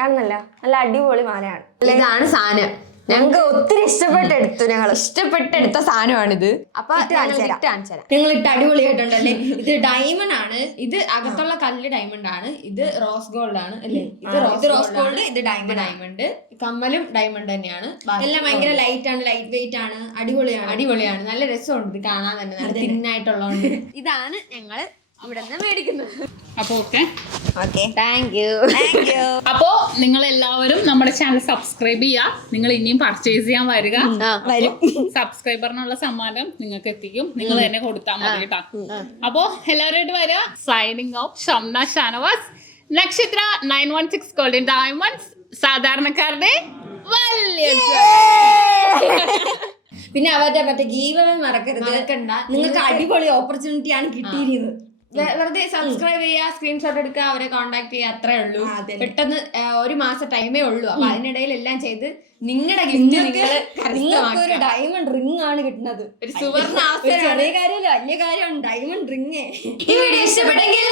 കാണുന്നല്ല, നല്ല അടിപൊളി മാലയാണ്. ഇതാണ് സാധനം. ഞങ്ങൾക്ക് ഒത്തിരി ഇഷ്ടപ്പെട്ടെടുത്ത സാധനമാണിത്. അപ്പൊ ഞങ്ങൾ ഇട്ട് അടിപൊളിയായിട്ടുണ്ടല്ലേ. ഇത് ഡയമണ്ട് ആണ്. ഇത് അകത്തുള്ള കല്ല് ഡയമണ്ട് ആണ്. ഇത് റോസ് ഗോൾഡ് ആണ് അല്ലേ? ഇത് റോസ് ഗോൾഡ്, ഇത് ഡയമണ്ട്. കമ്മലും ഡയമണ്ട് തന്നെയാണ്. എല്ലാം ഭയങ്കര ലൈറ്റ് ആണ്, ലൈറ്റ് വെയിറ്റ് ആണ്. അടിപൊളിയാണ്. നല്ല രസമുണ്ട് ഇത് കാണാൻ തന്നെ. നല്ല തിന്നായിട്ടുള്ളതുകൊണ്ട് ഇതാണ് ഞങ്ങൾ ഇവിടെ നിന്ന് മേടിക്കുന്നത്. അപ്പൊ ഓക്കെ, താങ്ക് യു. അപ്പോ നിങ്ങൾ എല്ലാവരും നമ്മുടെ ചാനൽ സബ്സ്ക്രൈബ് ചെയ്യുക. നിങ്ങൾ ഇനിയും പർച്ചേസ് ചെയ്യാൻ വരും. സബ്സ്ക്രൈബറിനുള്ള സമ്മാനം നിങ്ങൾക്ക് എത്തിക്കും. നിങ്ങൾ തന്നെ കൊടുത്താൽ മതി കേട്ടോ. അപ്പോ എല്ലാവരുമായിട്ട് വരിക. സൈനിങ് ഓഫ് ഷംന ഷാനവാസ്, നക്ഷത്ര 916 ഗോൾഡൻ ഡയമണ്ട്സ്, സാധാരണക്കാരുടെ വലിയ. പിന്നെ അവരുടെ മറ്റേ ഗീവ് അവേ മറക്കരുത്. നിങ്ങൾക്ക് അടിപൊളി ഓപ്പർച്യൂണിറ്റി ആണ് കിട്ടിയിരിക്കുന്നത്. വെറുതെ സബ്സ്ക്രൈബ് ചെയ്യുക, സ്ക്രീൻഷോട്ട് എടുക്കുക, അവരെ കോൺടാക്ട് ചെയ്യുക, അത്രേ ഉള്ളൂ. പെട്ടെന്ന് ഒരു മാസം ടൈമേ ഉള്ളൂ. അപ്പൊ അതിനിടയിൽ എല്ലാം ചെയ്ത് നിങ്ങളുടെ നിങ്ങൾക്ക് ഒരു ഡയമണ്ട് റിംഗ് ആണ് കിട്ടുന്നത്. ഒരു സുവർണ ചെറിയ കാര്യമല്ല, വലിയ കാര്യമാണ് ഡയമണ്ട് റിംഗ്. ഈ വീഡിയോ ഇഷ്ടപ്പെട്ടെങ്കിൽ